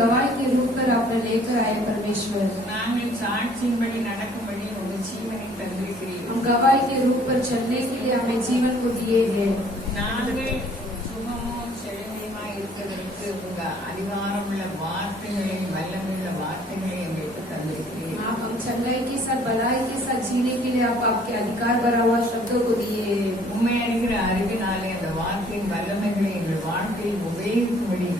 गवाही के रूप पर आपने लेकर आए परमेश्वर। நாங்கள் சாட்சியின்படி நடக்கும்படி உங்கள் ஜீவனை தந்திருக்கிறீர்கள். हम गवाही के रूप पर चलने के लिए हमें जीवन को दिए हैं। நாங்கள் சுகமும் செழுமையுமாய் இருக்கிறதற்கு உங்க அதிகாரமுள்ள வார்த்தைகளை வல்லமுள்ள வார்த்தைகளை எங்களுக்கு தந்திருக்கிறீர்கள். आप हम चंगाई के साथ भलाई के साथ जीने के लिए आप आपके अधिकार भरा हुआ शब्दों को दिए हैं। உண்மை அறிகிற அறிவினாலே அந்த வார்த்தையின் வல்லமைகளை எங்கள் வாழ்க்கையில் உபயோகிக்கும்படி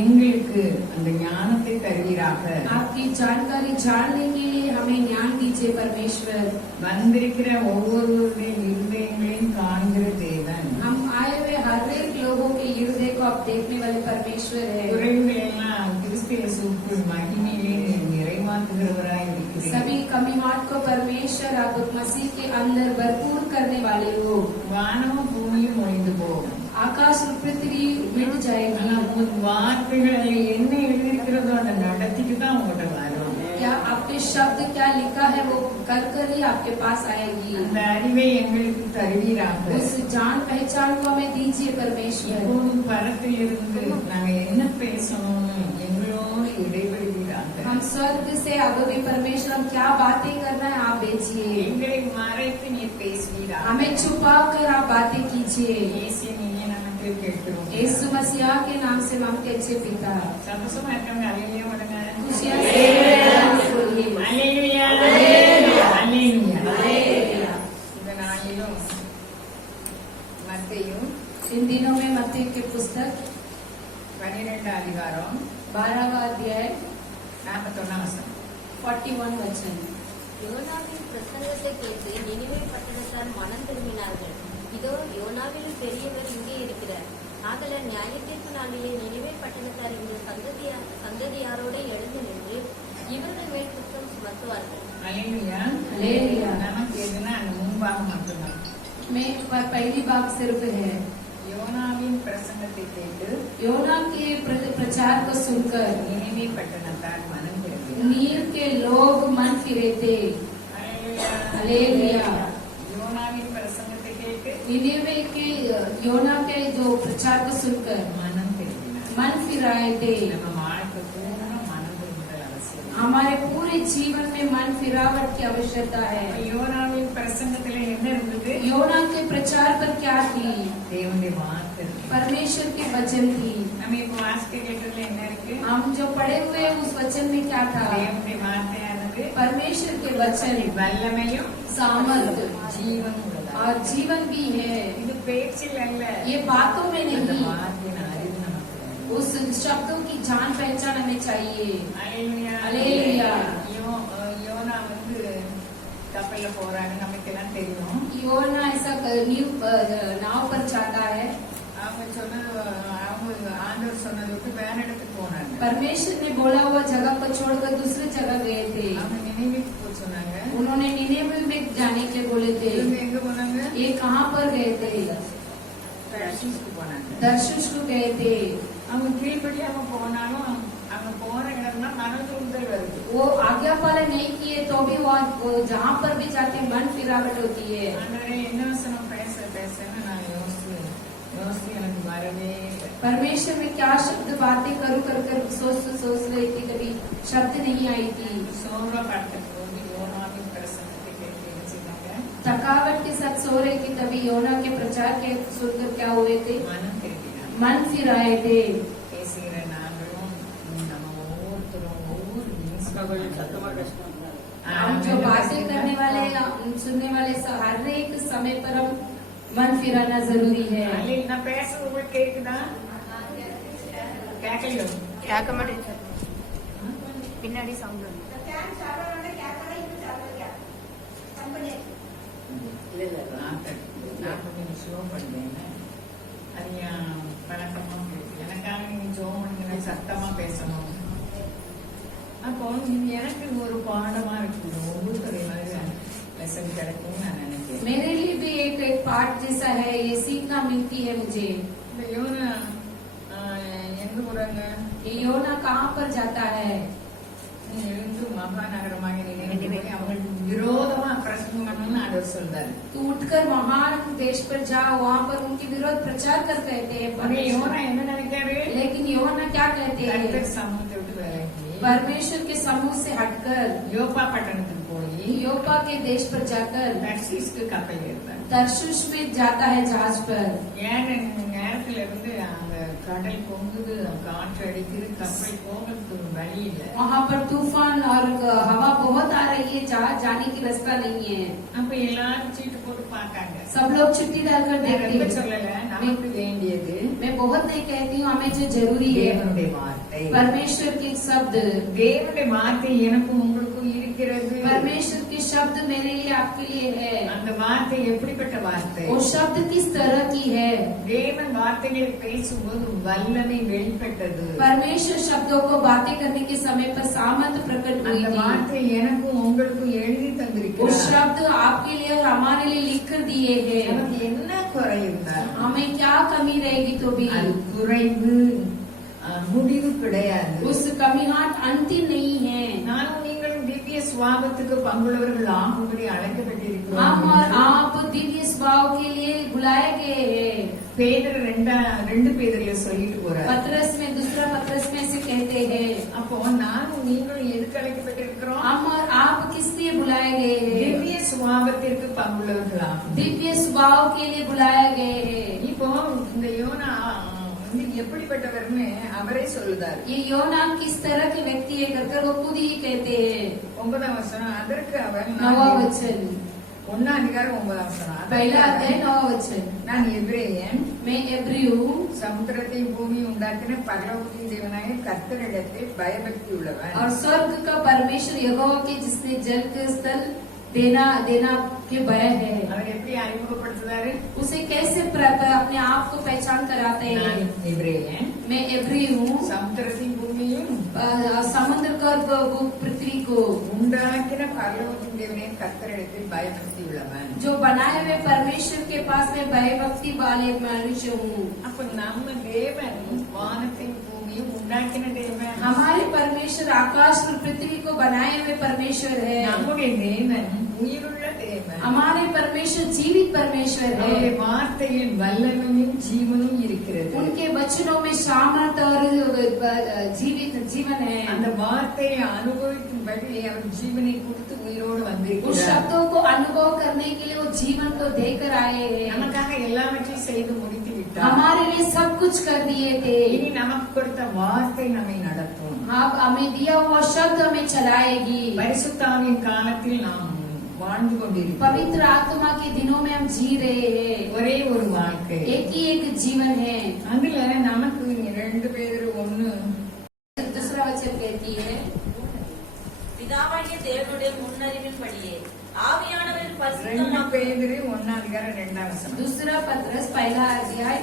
எங்களுக்கு அந்த ஞானத்தை தருவீராக. आपकी जानकारी जानने के लिए हमें ज्ञान दीजिए परमेश्वर। வந்திருக்கிற ஒவ்வொருவருடைய இருதயங்களையும் காண்கிற தேவன். हम आए हुए हर एक लोगों के हृदय को आप देखने वाले परमेश्वर है। குறைவுகள் எல்லாம் கிறிஸ்து இயேசுவுக்குள் மகிமையிலே நிறைவாக்குகிறவராய் இருக்கிறீர். सभी कमीमात को परमेश्वर आप मसीह के अंदर भरपूर करने वाले हो। வானமும் பூமியும் ஒழிந்து போகும், आकाश और पृथ्वी मिट जाएगी, ஆனா உங்க வார்த்தைகள் அதுல என்ன எழுதியிருக்கிறதோ அதை நடத்திட்டு தான் உங்கள்கிட்ட வரும். क्या आपके शब्द क्या लिखा है वो कर कर ही आपके पास आएगी। அந்த அறிவை எங்களுக்கு தருவீராக. उस जान पहचान को हमें दीजिए परमेश्वर। எப்போதும் பரத்தில் இருந்து நாங்க என்ன பேசணும்னு எங்களோடு இடைவெளிவீராக. हम स्वर्ग से अब भी परमेश्वर हम क्या बातें करना है आप भेजिए। எங்களை மறைத்து நீர் பேசுவீராக. हमें छुपा कर आप बातें कीजिए। இயேசுவின் இனிய நாமத்தில் கேட்கிறோம். यीशु मसीह के नाम से मांगते अच्छे पिता। சந்தோஷமா இருக்கவங்க அல்லேலூயா முழங்க. खुशियाँ से बोलिए அல்லேலூயா, அல்லேலூயா, அல்லேலூயா. हालेलुया। இந்த நாளிலும் மத்தேயு इन दिनों में मत्ती की पुस्तक 12 அதிகாரம் 12वां अध्याय 41 வசனம். 41 वचन। யோனாவின் பிரசங்கத்தை கேட்டு நினிவே பட்டணத்தார் மனம் திரும்பினார்கள். இதோ யோனாவில் பெரியவர் இங்கே இருக்கிறார். ஆதலால் நியாயத்தீர்ப்பு நாளிலே நினிவே பட்டணத்தார் இந்த சந்ததியாரோட எழுந்து நின்று இவர்கள் மேல் குற்றம் சுமத்துவார்கள். அல்லேலூயா, हालेलुया। நமக்கு எதுனா அந்த முன்பாகம் மட்டும்தான். में पर पहली बात सिर्फ है யோனாவின் பிரசங்கத்தை கேட்டு योना के प्रचार को सुनकर நினிவே பட்டணத்தார் மனம் திரும்பினார்கள். नीर के लोग मन फिरे थे। हालेलुया। யோனாவின் பிரசங்கத்தை கேட்டு निनिवे के योना के जो प्रचार को सुनकर மனம் திரும்பினார். मन फिराए थे। நம்ம வாழ்க்கை பூரா மனம் திரும்புதல் அவசியம். हमारे पूरे जीवन में मन फिरावट की आवश्यकता है। யோனாவின் பிரசங்கத்துல என்ன இருந்தது? योना के प्रचार पर क्या थी? தேவனுடைய வார்த்தை இருக்கு. परमेश्वर की वचन थी। நம்ம இப்ப வாசிக்க கேட்டதுல என்ன இருக்கு? हम जो पढ़े हुए हैं उस वचन में क्या था? தேவனுடைய வார்த்தையானது परमेश्वर के वचन வல்லமையும் सामर्थ ஜீவனும் உள்ளதா. और जीवन भी है। இது பேச்சில் அல்ல, ये बातों में அந்த नहीं, வார்த்தையின் அறிவு நமக்கு வேணும். उस शब्दों की जान पहचान हमें चाहिए। அல்லேலூயா. அல்லேலூயா. யோனா வந்து கப்பல்ல போறாங்க, நமக்கு எல்லாம் தெரியும். योना ऐसा नाव पर जाता है। அவங்க சொன்னது, அவங்க ஆண்டவர் சொன்னதை விட்டு வேற இடத்துக்கு போனாங்க. परमेश्वर ने बोला हुआ जगह को छोड़कर दूसरी जगह गए थे। அவங்க நினைவுக்கு போக சொன்னாங்க. उन्होंने निनेवे में जाने के बोले थे। இவங்க எங்க போனாங்க? ये कहाँ पर गए थे? தர்ஷீஸ்க்கு போனாங்க. दर्शिश को गए थे। அவங்க கீழ்படியாம போனாலும் அவங்க போற இடம்னா மனம் தூண்டுதல் வருது. वो आज्ञा पालन नहीं किए तो भी वो जहाँ पर भी जाते मन फिरावट होती है। ஆண்டவரே என்ன வசனம் பேசன்னு நான் யோசிச்சு எனக்கு வரவே இல்லை. परमेश्वर में क्या शब्द बातें करूँ कर सोच रही थी, कभी शब्द नहीं आई थी। சோர்வா படுத்துட்டு போது யோனாவின் பிரசங்கத்தை கேட்டு என்ன செய்தாங்க? थकावट के साथ सो रहे थे, तभी योना के प्रचार के सुनकर क्या हुए थे? மனம் திரும்பினாங்க. मन फिराए थे। பேசுகிற நாங்களும் நம்ம ஒவ்வொருத்தரும் ஒவ்வொரு हम जो बातें करने वाले सुनने वाले हर एक समय पर हम मन फिराना जरूरी है। நான் பேசுறது உங்களுக்கு கேக்குதா? கேட்கலையோ? கேட்க மாட்டேன். பின்னாடி சவுண்ட் வந்து நான் கொஞ்சம் ஸ்லோ பண்ணுவேன். அது என் பழக்கமா இருக்கு. எனக்காக நீங்க ஜோம் பண்ணுங்க, சத்தமா பேசணும். அப்போ இது எனக்கு ஒரு பாடமா இருக்கு. ஒவ்வொரு லெசன் கிடைக்கும் நான் நினைக்கிறேன். मेरे लिए भी एक पाठ जैसा है, ये सीखना मिलती है मुझे। இந்த யோனா எங்க போறாங்க? ये योना कहाँ पर जाता है? நீ எழுந்து மகாநகரமாக நினைவு அவங்களுக்கு விரோதமா பிரசங்கம் பண்ணணும்னு ஆண்டவர் சொல்றாரு. तू उठकर महान देश पर जाओ, वहाँ पर उनके विरोध प्रचार कर कहते हैं அங்கே परमेश्वर। யோனா என்ன நினைக்காரு? लेकिन யோனா क्या कहते हैं? கர்த்தர் சமூகத்தை விட்டு விலகி परमेश्वर के समूह से हटकर யோப்பா பட்டணத்துக்கு போய் योपा के देश पर जाकर தர்சீஸ்க்கு கப்பல் ஏறினார். तरसुश में जाता है जहाज पर। ஏன் நேரத்துல இருந்து அந்த கடல் பொங்குது, காற்று அடிக்குது, கப்பல் போகிறதுக்கு ஒரு வழி இல்லை. वहाँ पर तूफान और हवा बहुत आ रही है, जहाज जाने की रास्ता नहीं है। அப்ப எல்லாரும் சீட்டு போட்டு பார்க்காங்க. सब लोग छुट्टी डालकर நான் देखते ரொம்ப हैं। சொல்லல, நமக்கு வேண்டியது मैं बहुत नहीं कहती हूँ, हमें जो जरूरी है தேவனுடைய வார்த்தை. परमेश्वर के शब्द। தேவனுடைய வார்த்தை எனக்கும் உங்களுக்கும் இருக்கிறது. परमेश्वर के शब्द मेरे लिए आपके लिए है। அந்த வார்த்தை எப்படிப்பட்ட வார்த்தை? वो शब्द किस तरह की है? தேவன் வார்த்தைகளை பேசும்போது வல்லமை வெளிப்பட்டது. परमेश्वर शब्दों को बातें करने के समय पर सामर्थ प्रकट हुई அந்த थी। வார்த்தை எனக்கும் உங்களுக்கும் எழுதி वो தந்திருக்கிறார். शब्द आपके लिए और हमारे लिए लिख कर दिए हैं। நமக்கு என்ன குறை இருந்தாலும் हमें क्या कमी रहेगी तो भी அது குறைவு முடிவு கிடையாது. उस कमीहाट अंतिम नहीं है। நானும் நீங்களும் திவ்ய சுவாபத்துக்கு பங்குள்ளவர்கள் ஆகும்படி हम அழைக்கப்பட்டிருக்கிறோம். और आप दिव्य स्वभाव के लिए बुलाए गए हैं। பேதர் 2 பேதர்ல சொல்லிட்டு போறார். पत्रस में दूसरा पत्रस में से कहते हैं, அப்போ நானும் நீங்களும் எதுக்கு அழைக்கப்பட்டிருக்கிறோம்? हम और आप किस लिए बुलाए गए हैं? திவ்ய சுவாபத்திற்கு பங்குள்ளவர்களாகும். दिव्य स्वभाव के लिए बुलाए गए हैं। இப்போ இந்த யோனா வந்து எப்படிப்பட்டவர்னு அவரே சொல்லுதார். ये योना किस तरह के व्यक्ति है कहकर वो खुद ही कहते हैं। 9ஆம் வசனம். அதற்கு அவர் 9वां वचन, 1ஆம் அதிகாரம் 9ஆம் வசனம். पहला अध्याय 9वां वचन, நான் எபிரேயன், मैं एब्री हूँ, சமுத்திரத்தை பூமி உண்டாக்கின பரலோகத்தின் தேவனாய கர்த்தரிடத்தில் பயபக்தி உள்ளவன். और स्वर्ग का परमेश्वर यहोवा के जिसने जल के स्थल देना के भय है। அவர் எப்படி அறிமுகப்படுத்துறாரு? उसे कैसे अपने आप को पहचान कराते நான் हैं? எபிரேயன், मैं एब्री हूँ, சமுத்திரத்தின் பூமியும் समुद्र का पृथ्वी को உண்டாக்கின பரலோகத்தின் தேவனாய கர்த்தரிடத்தில் பயபக்தி உள்ளவன். जो बनाए हुए परमेश्वर के पास में भय भक्ति वाले मनुष्य हूँ। அப்ப நம்ம தேவன் வானத்தின் பூமியும் உண்டாக்கின தேவன். हमारे परमेश्वर आकाश और पृथ्वी को बनाए हुए परमेश्वर है। நம்முடைய தேவன் உயிருள்ள தேவன். हमारे परमेश्वर जीवित परमेश्वर அவருடைய है। வார்த்தையில் வல்லமையும் ஜீவனும் இருக்கிறது. उनके वचनों में सामर्थ और जीवित जीवन है। அந்த வார்த்தையை அனுபவிக்கும்படி அவர் ஜீவனை கொடுத்து உயிரோடு उस வந்திருக்கிறார். शब्दों को अनुभव करने के लिए वो जीवन को देकर आए हैं। நமக்காக எல்லாவற்றையும் செய்து முடித்து விட்டார். हमारे लिए सब कुछ कर दिए थे। இனி நமக்கு கொடுத்த வார்த்தை நம்மை நடத்தும். अब हमें दिया हुआ शब्द हमें चलाएगी। பரிசுத்தாவின் காலத்தில் நாம் வாழ்ந்து கொண்டிருக்கிறோம். पवित्र आत्मा के दिनों में हम जी रहे हैं। ஒரே ஒரு வாழ்க்கை. एक ही एक जीवन है। அதுல நமக்கு 2 பேர் 1 दूसरा वचन कहती है, பிதாவாகிய தேவனுடைய முன்னறிவின்படியே ஆவியானவர் 2 பரிசுத்தமாக்கும் பேர் 1ஆம் அதிகாரம் 2ஆம் வசனம். दूसरा पत्रस पहला अध्याय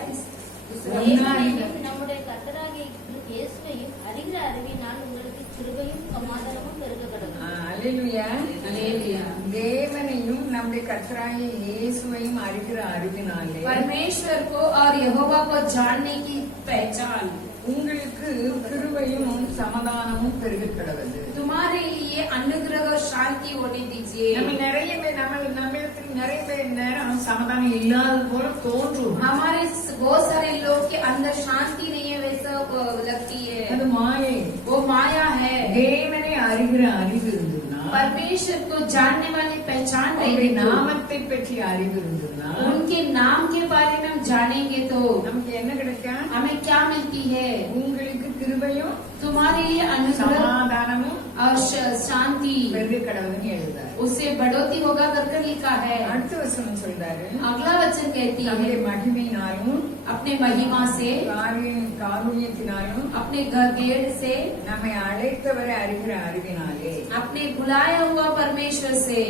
दूसरा இயேசுவையும் நம்முடைய கர்த்தராகிய இயேசுவையும் அறிகிற அறிவினால் உங்களுக்கு கிருபையும் சமாதானமும் பெருக கடவுள். அல்லேலூயா. हालेलुया। தேவனையும் நம்முடைய கர்த்தராகிய இயேசுவையும் அறிகிற அறிவினாலே परमेश्वर को और यहोवा को जानने की पहचान உங்களுக்கு கிருபையும் சமாதானமும் பெருக கடவுது. तुम्हारे लिए अनुग्रह और शांति होने दीजिए। நம்ம நிறைய பேர் நம்மிடத்தில் நிறைய பேர் நேரம் சமாதானம் இல்லாத போல தோன்றும். हमारे बहुत सारे लोग के अंदर शांति नहीं है, वैसा लगती है। அது மாயை. वो माया है। தேவனை அறிகிற அறிவு இருந்ததுன்னா, परमेश्वर को जानने वाली पहचान அவருடைய रहेगी तो, நாமத்தை பற்றி அறிவு இருந்ததுன்னா उनके नाम के बारे में हम जानेंगे तो நமக்கு என்ன கிடைக்கும்? हमें क्या मिलती है? உங்களுக்கு கிருபையும் तुम्हारे लिए अनुग्रह சமாதானமும் और शांति பெருக கடவுள்னு எழுதாரு. उसे बढ़ोती होगा करके लिखा है। அடுத்த வசனம் சொல்றாரு, अगला वचन कहती நம்முடைய है, மகிமையினாலும் अपने महिमा से, காருண்யத்தினாலும் अपने गेड़ से, நம்மை அழைத்தவரை அறிகிற அறிவினாலே अपने बुलाया हुआ परमेश्वर से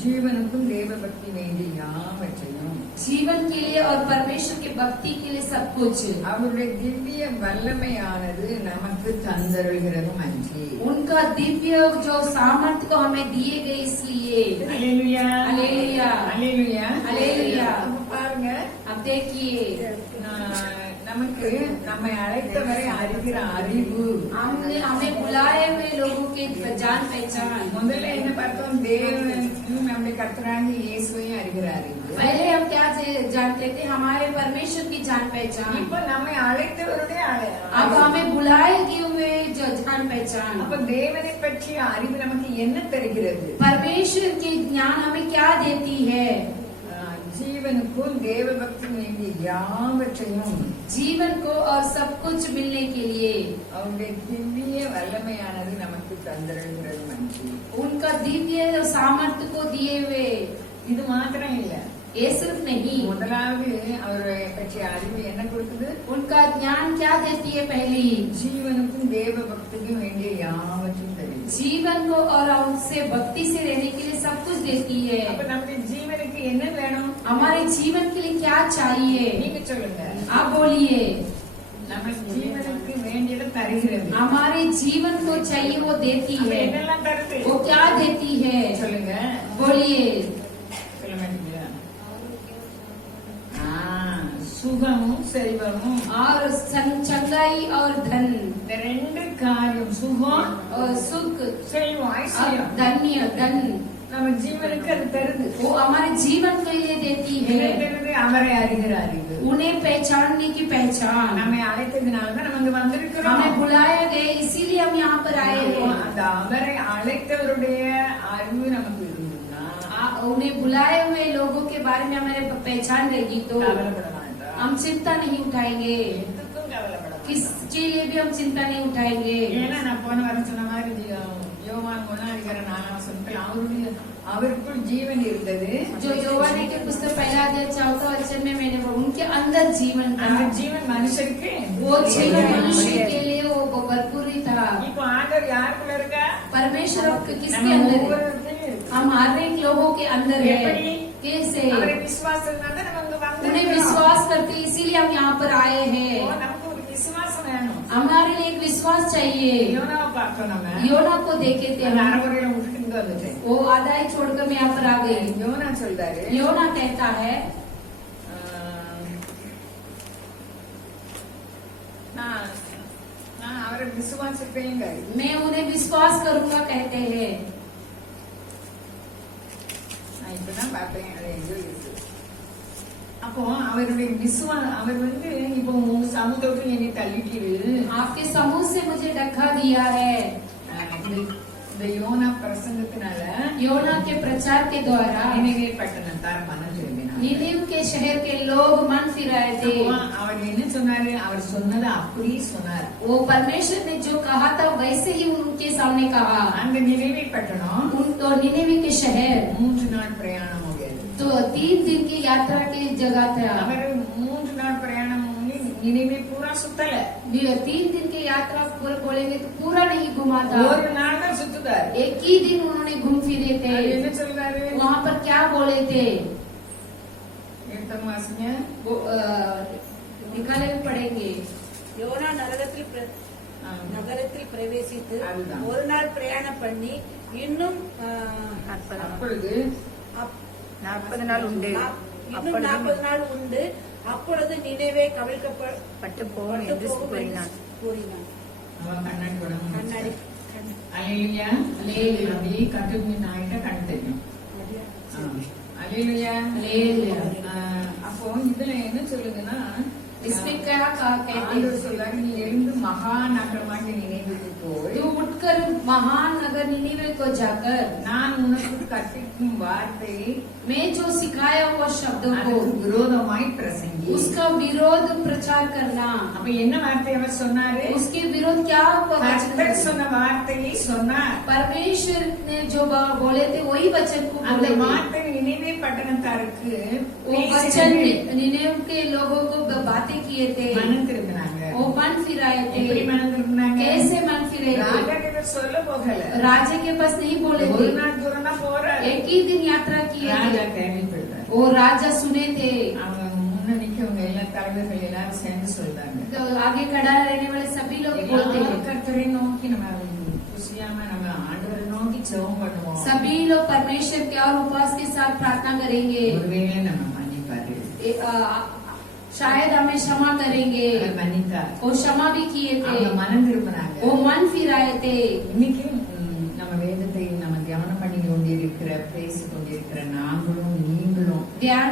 ஜீவனுக்கும் தேவ பக்தி வேண்டி யாவற்றையும் जीवन के लिए और परमेश्वर के भक्ति के लिए सब कुछ அவருடைய திவ்ய வல்லமையானது நமக்கு தந்தருகிறதும் அன்றி. उनका दिव्य जो सामर्थ्य को हमें दिए गए इसलिए। அல்லேலூயா. அல்லேலூயா. அல்லேலூயா. அல்லேலூயா. அப்ப பாருங்க, अब देखिए, நம்ம நமக்கு நம்மை அழைத்தவரை அறிகிற அறிவு. हमने हमें बुलाए हुए लोगों के जान पहचान। முதல்ல என்ன பார்த்தோம்? தேவனையும் நம்முடைய கர்த்தராகிய இயேசுவையும் அறிகிற அறிவு. पहले हम क्या जानते थे? हमारे परमेश्वर की जान पहचान। இப்ப நம்மை அழைத்தவருடைய अब हमें बुलाए गए हुए जो जान पहचान। அப்ப தேவனை பற்றிய அறிவு நமக்கு என்ன தருகிறது? परमेश्वर की ज्ञान हमें क्या देती है? ஜீவனுக்கும் தேவ பக்தி வேண்டிய யாவற்றையும் जीवन को और सब कुछ मिलने के लिए அவருடைய திவ்ய வல்லமையானது நமக்கு தந்திருக்கிறது. மனுஷி उनका दिव्य सामर्थ्य को दिए हुए। இது மாத்திரம் இல்ல, ये सिर्फ नहीं, முதலாவது அவரை பற்றிய அறிவு என்ன கொடுக்குது? उनका ज्ञान क्या देती है? पहली ஜீவனுக்கும் தேவ பக்திக்கும் வேண்டிய யாவற்றையும் தருகிறது. जीवन को और उससे भक्ति से रहने के लिए सब कुछ देती है। அப்ப நம்முடைய ஜீவனுக்கு என்ன வேணும்? हमारे जीवन के लिए क्या चाहिए? நீங்க சொல்லுங்க. आप बोलिए। நம்ம ஜீவனுக்கு வேண்டியதை தருகிறது. हमारे जीवन को चाहिए वो देती அப்ப है। என்னெல்லாம் தருது? वो क्या देती है? சொல்லுங்க. बोलिए। சொல்ல மாட்டீங்களா? சுகமும் செல்வமும் और चंगाई और धन, இந்த ரெண்டு காரியம், சுகம் और सुख செல்வம் और ஐஸ்வர்யம், धन्य धन, நம்ம ஜீவனுக்கு அது தருது. वो हमारे जीवन के लिए देती என்ன है। தருது? அவரை அறிகிற அறிவு. उन्हें पहचानने की पहचान। நம்மை அழைத்ததுனாலதான் நம்ம இங்க வந்திருக்கிறோம். हमें बुलाया गए इसीलिए हम यहाँ पर आए हैं। அந்த அவரை அழைத்தவருடைய அறிவு நமக்கு இருந்ததுன்னா उन्हें बुलाए हुए लोगों के बारे में हमारे पहचान रहेगी तो கவலைப்பட வேண்டாம். हम चिंता नहीं उठाएंगे। எதுக்கும் கவலைப்பட வேண்டாம். किसके लिए भी हम चिंता नहीं उठाएंगे। ஏன்னா நான் போன வாரம் சொன்ன மாதிரி யோவான் 1:4 அவருக்குள் ஜீவன் இருந்தது. जो யோவானே के पुस्तक पहला अध्याय 4 वचन में मैंने बोला उनके अंदर जीवन था। அந்த ஜீவன் மனுஷருக்கு वो जीवन मनुष्य के लिए वो भरपूर ही था। இப்போ ஆண்டவர் யாருக்குள்ள இருக்கா? परमेश्वर किसके நம்ம अंदर है? ஒவ்வொருவருக்கும் हम हर एक लोगों के अंदर है। எப்படி? कैसे? அவரை விசுவாசத்தினால நம்ம இங்க उन्हें வந்திருக்கிறோம். विश्वास करते इसीलिए हम यहाँ पर आए हैं। நமக்கு ஒரு விசுவாசம் வேணும். हमारे लिए एक विश्वास चाहिए। யோனாவை பார்த்தோம் நம்ம. योना को देखे थे அந்த हम। அறகுறையில விட்டுட்டு இங்க வந்துட்டேன். वो आधा ही छोड़कर मैं यहाँ पर आ गई। யோனா சொல்றாரு, योना कहता है நான் அவரை விசுவாசிப்பேங்க. मैं उन्हें विश्वास करूंगा कहते हैं। நான் இப்பதான் பார்த்தேன், அது எங்கேயோ இருக்கு. அப்போ அவருடைய அவர் இப்போ உங்க சமூகத்துக்கு என்னை தள்ளிட்டு आपके समूह से मुझे धक्का दिया है। இந்த யோனா பிரசங்கத்தினால योना के प्रचार के द्वारा நினைவே பட்டணத்தார் மனம் திரும்பினார். निनिव के शहर के लोग मन फिराए थे। அவர் என்ன சொன்னாரு? அவர் சொன்னதை அப்படியே சொன்னார். वो परमेश्वर ने जो कहा था वैसे ही उनके सामने कहा। அந்த நினைவே பட்டணம் उनको निनिवे के शहर 3 நாள் பிரயாணம் होगया। तो 3 दिन की यात्रा की जगह था। அவர் 3 நாள் பிரயாணம் होगी, நினைவே पूरा சுத்தல। 3 दिन की यात्रा पूरा बोलेंगे तो पूरा नहीं घुमा था। ஒரு நாள் தான் சுத்துதார்। एक ही दिन उन्होंने घूम फिरे थे। என்ன சொல்றாரு? वहाँ पर क्या बोले थे? एकदम वासने वो निकाले भी पड़ेंगे। யோனா நகரத்தில் பிரவேசித்து அதுதான். ஒரு நாள் பிரயாணம் பண்ணி இன்னும் அப்பொழுது 40 நாள் உண்டு. இன்னும் 40 நாள் உண்டு. அப்பொழுது நினைவே கவிழ்க்கப்பட்டு போகும் என்று கூறினான். அவன் கண்ணாடி படம் கண்ணாடி அலையிலியா அப்படியே கட்டுக்கு நாயிட்ட கண் தெரியும். அலையிலியா அப்போ இதுல என்ன சொல்லுதுன்னா, इसमें क्या कहते हैं? ஆண்டவர் சொல்றாரு, நீ எழுந்து மகா நகரமாகிய நினைவுக்கு போய் तू उठकर महान नगर निनिवे को जाकर நான் உனக்கு கற்பிக்கும் வார்த்தை मैं जो सिखाया हुआ शब्दों को அதுக்கு விரோதமாய் பிரசங்கி. उसका विरोध प्रचार करना। அப்ப என்ன வார்த்தை அவர் சொன்னாரு? उसके विरोध क्या கர்த்தர் சொன்ன வார்த்தையை சொன்னார். परमेश्वर ने जो बोले थे वही वचन को அந்த बोले थे। வார்த்தை நினைவே பட்டணத்தாருக்கு वो वचन निनिवे के लोगों को बातें किए थे। மனம் திரும்பினாங்க. वो मन फिराए எப்படி थे। மனம் திரும்பினாங்க? कैसे मन फिरे थे? ராஜா சொல்ல போகல, राजा के पास नहीं बोले ஒரு थे। நாள் தூரம் தான் போறாரு. एक ही दिन यात्रा किए ராஜா थे। கேள்விப்பட்டார். वो राजा सुने थे। அவங்க முன்ன நிக்கவங்க எல்லா தலைவர்கள் எல்லாரும் சேர்ந்து சொல்றாங்க, तो आगे खड़ा रहने वाले सभी लोग बोलते हैं। கர்த்தரை நோக்கி நம்ம குசியாம நம்ம ஆண்டவரை நோக்கி ஜெபம் பண்ணுவோம். सभी लोग परमेश्वर के और उपवास के साथ प्रार्थना करेंगे। ஒருவேளை நம்ம மன்னிப்பாரு. शायद हमें क्षमा करेंगे। அவர் மன்னித்தார். वो क्षमा भी किए அவங்க थे, மனம் திரும்பினாங்க. वो मन फिराए थे। இன்னைக்கு நம்ம வேதத்தை நம்ம தியானம் பண்ணி கொண்டிருக்கிற பேசி கொண்டிருக்கிற நாங்களும் நீங்களும் ध्यान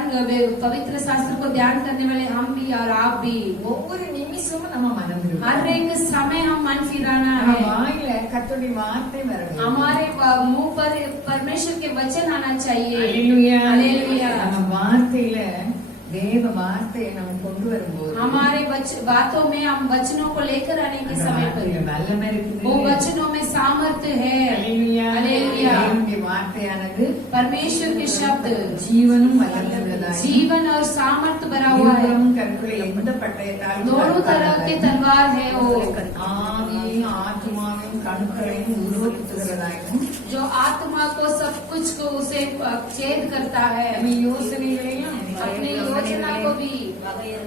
पवित्र शास्त्र को ध्यान करने वाले हम भी और आप भी ஒவ்வொரு நிமிஷமும் நம்ம மனம் हर திரும்பணும். एक समय हम मन फिराना நம்ம है। வாயில கர்த்தருடைய வார்த்தை வர வேண்டும். हमारे मुंह पर परमेश्वर के वचन आना चाहिए। அல்லேலூயா. அல்லேலூயா। நம்ம வார்த்தையில தேவ வார்த்தையை நம்ம கொண்டு வரும்போது हमारे बातों में हम वचनों को लेकर आने के அந்த समय வார்த்தையில पर வல்லமை இருக்குது. वो वचनों में सामर्थ्य है। அல்லேலூயா. அல்லேலூயா। தேவனுடைய வார்த்தையானது परमेश्वर के शब्द ஜீவனும் வல்லமையுள்ளதாய் जीवन और सामर्थ्य भरा हुआ है। இருபுறமும் கருக்குள்ள எந்த பட்டயத்தாலும் दोनों तरह के तलवार है वो, ஆவியையும் ஆத்மாவையும் கணுக்களையும் உருவகுத்துகிறதாயும் जो आत्मा को सब कुछ को उसे छेद करता है। நம்ம யோசனைகளையும் अपनी योजना को भी,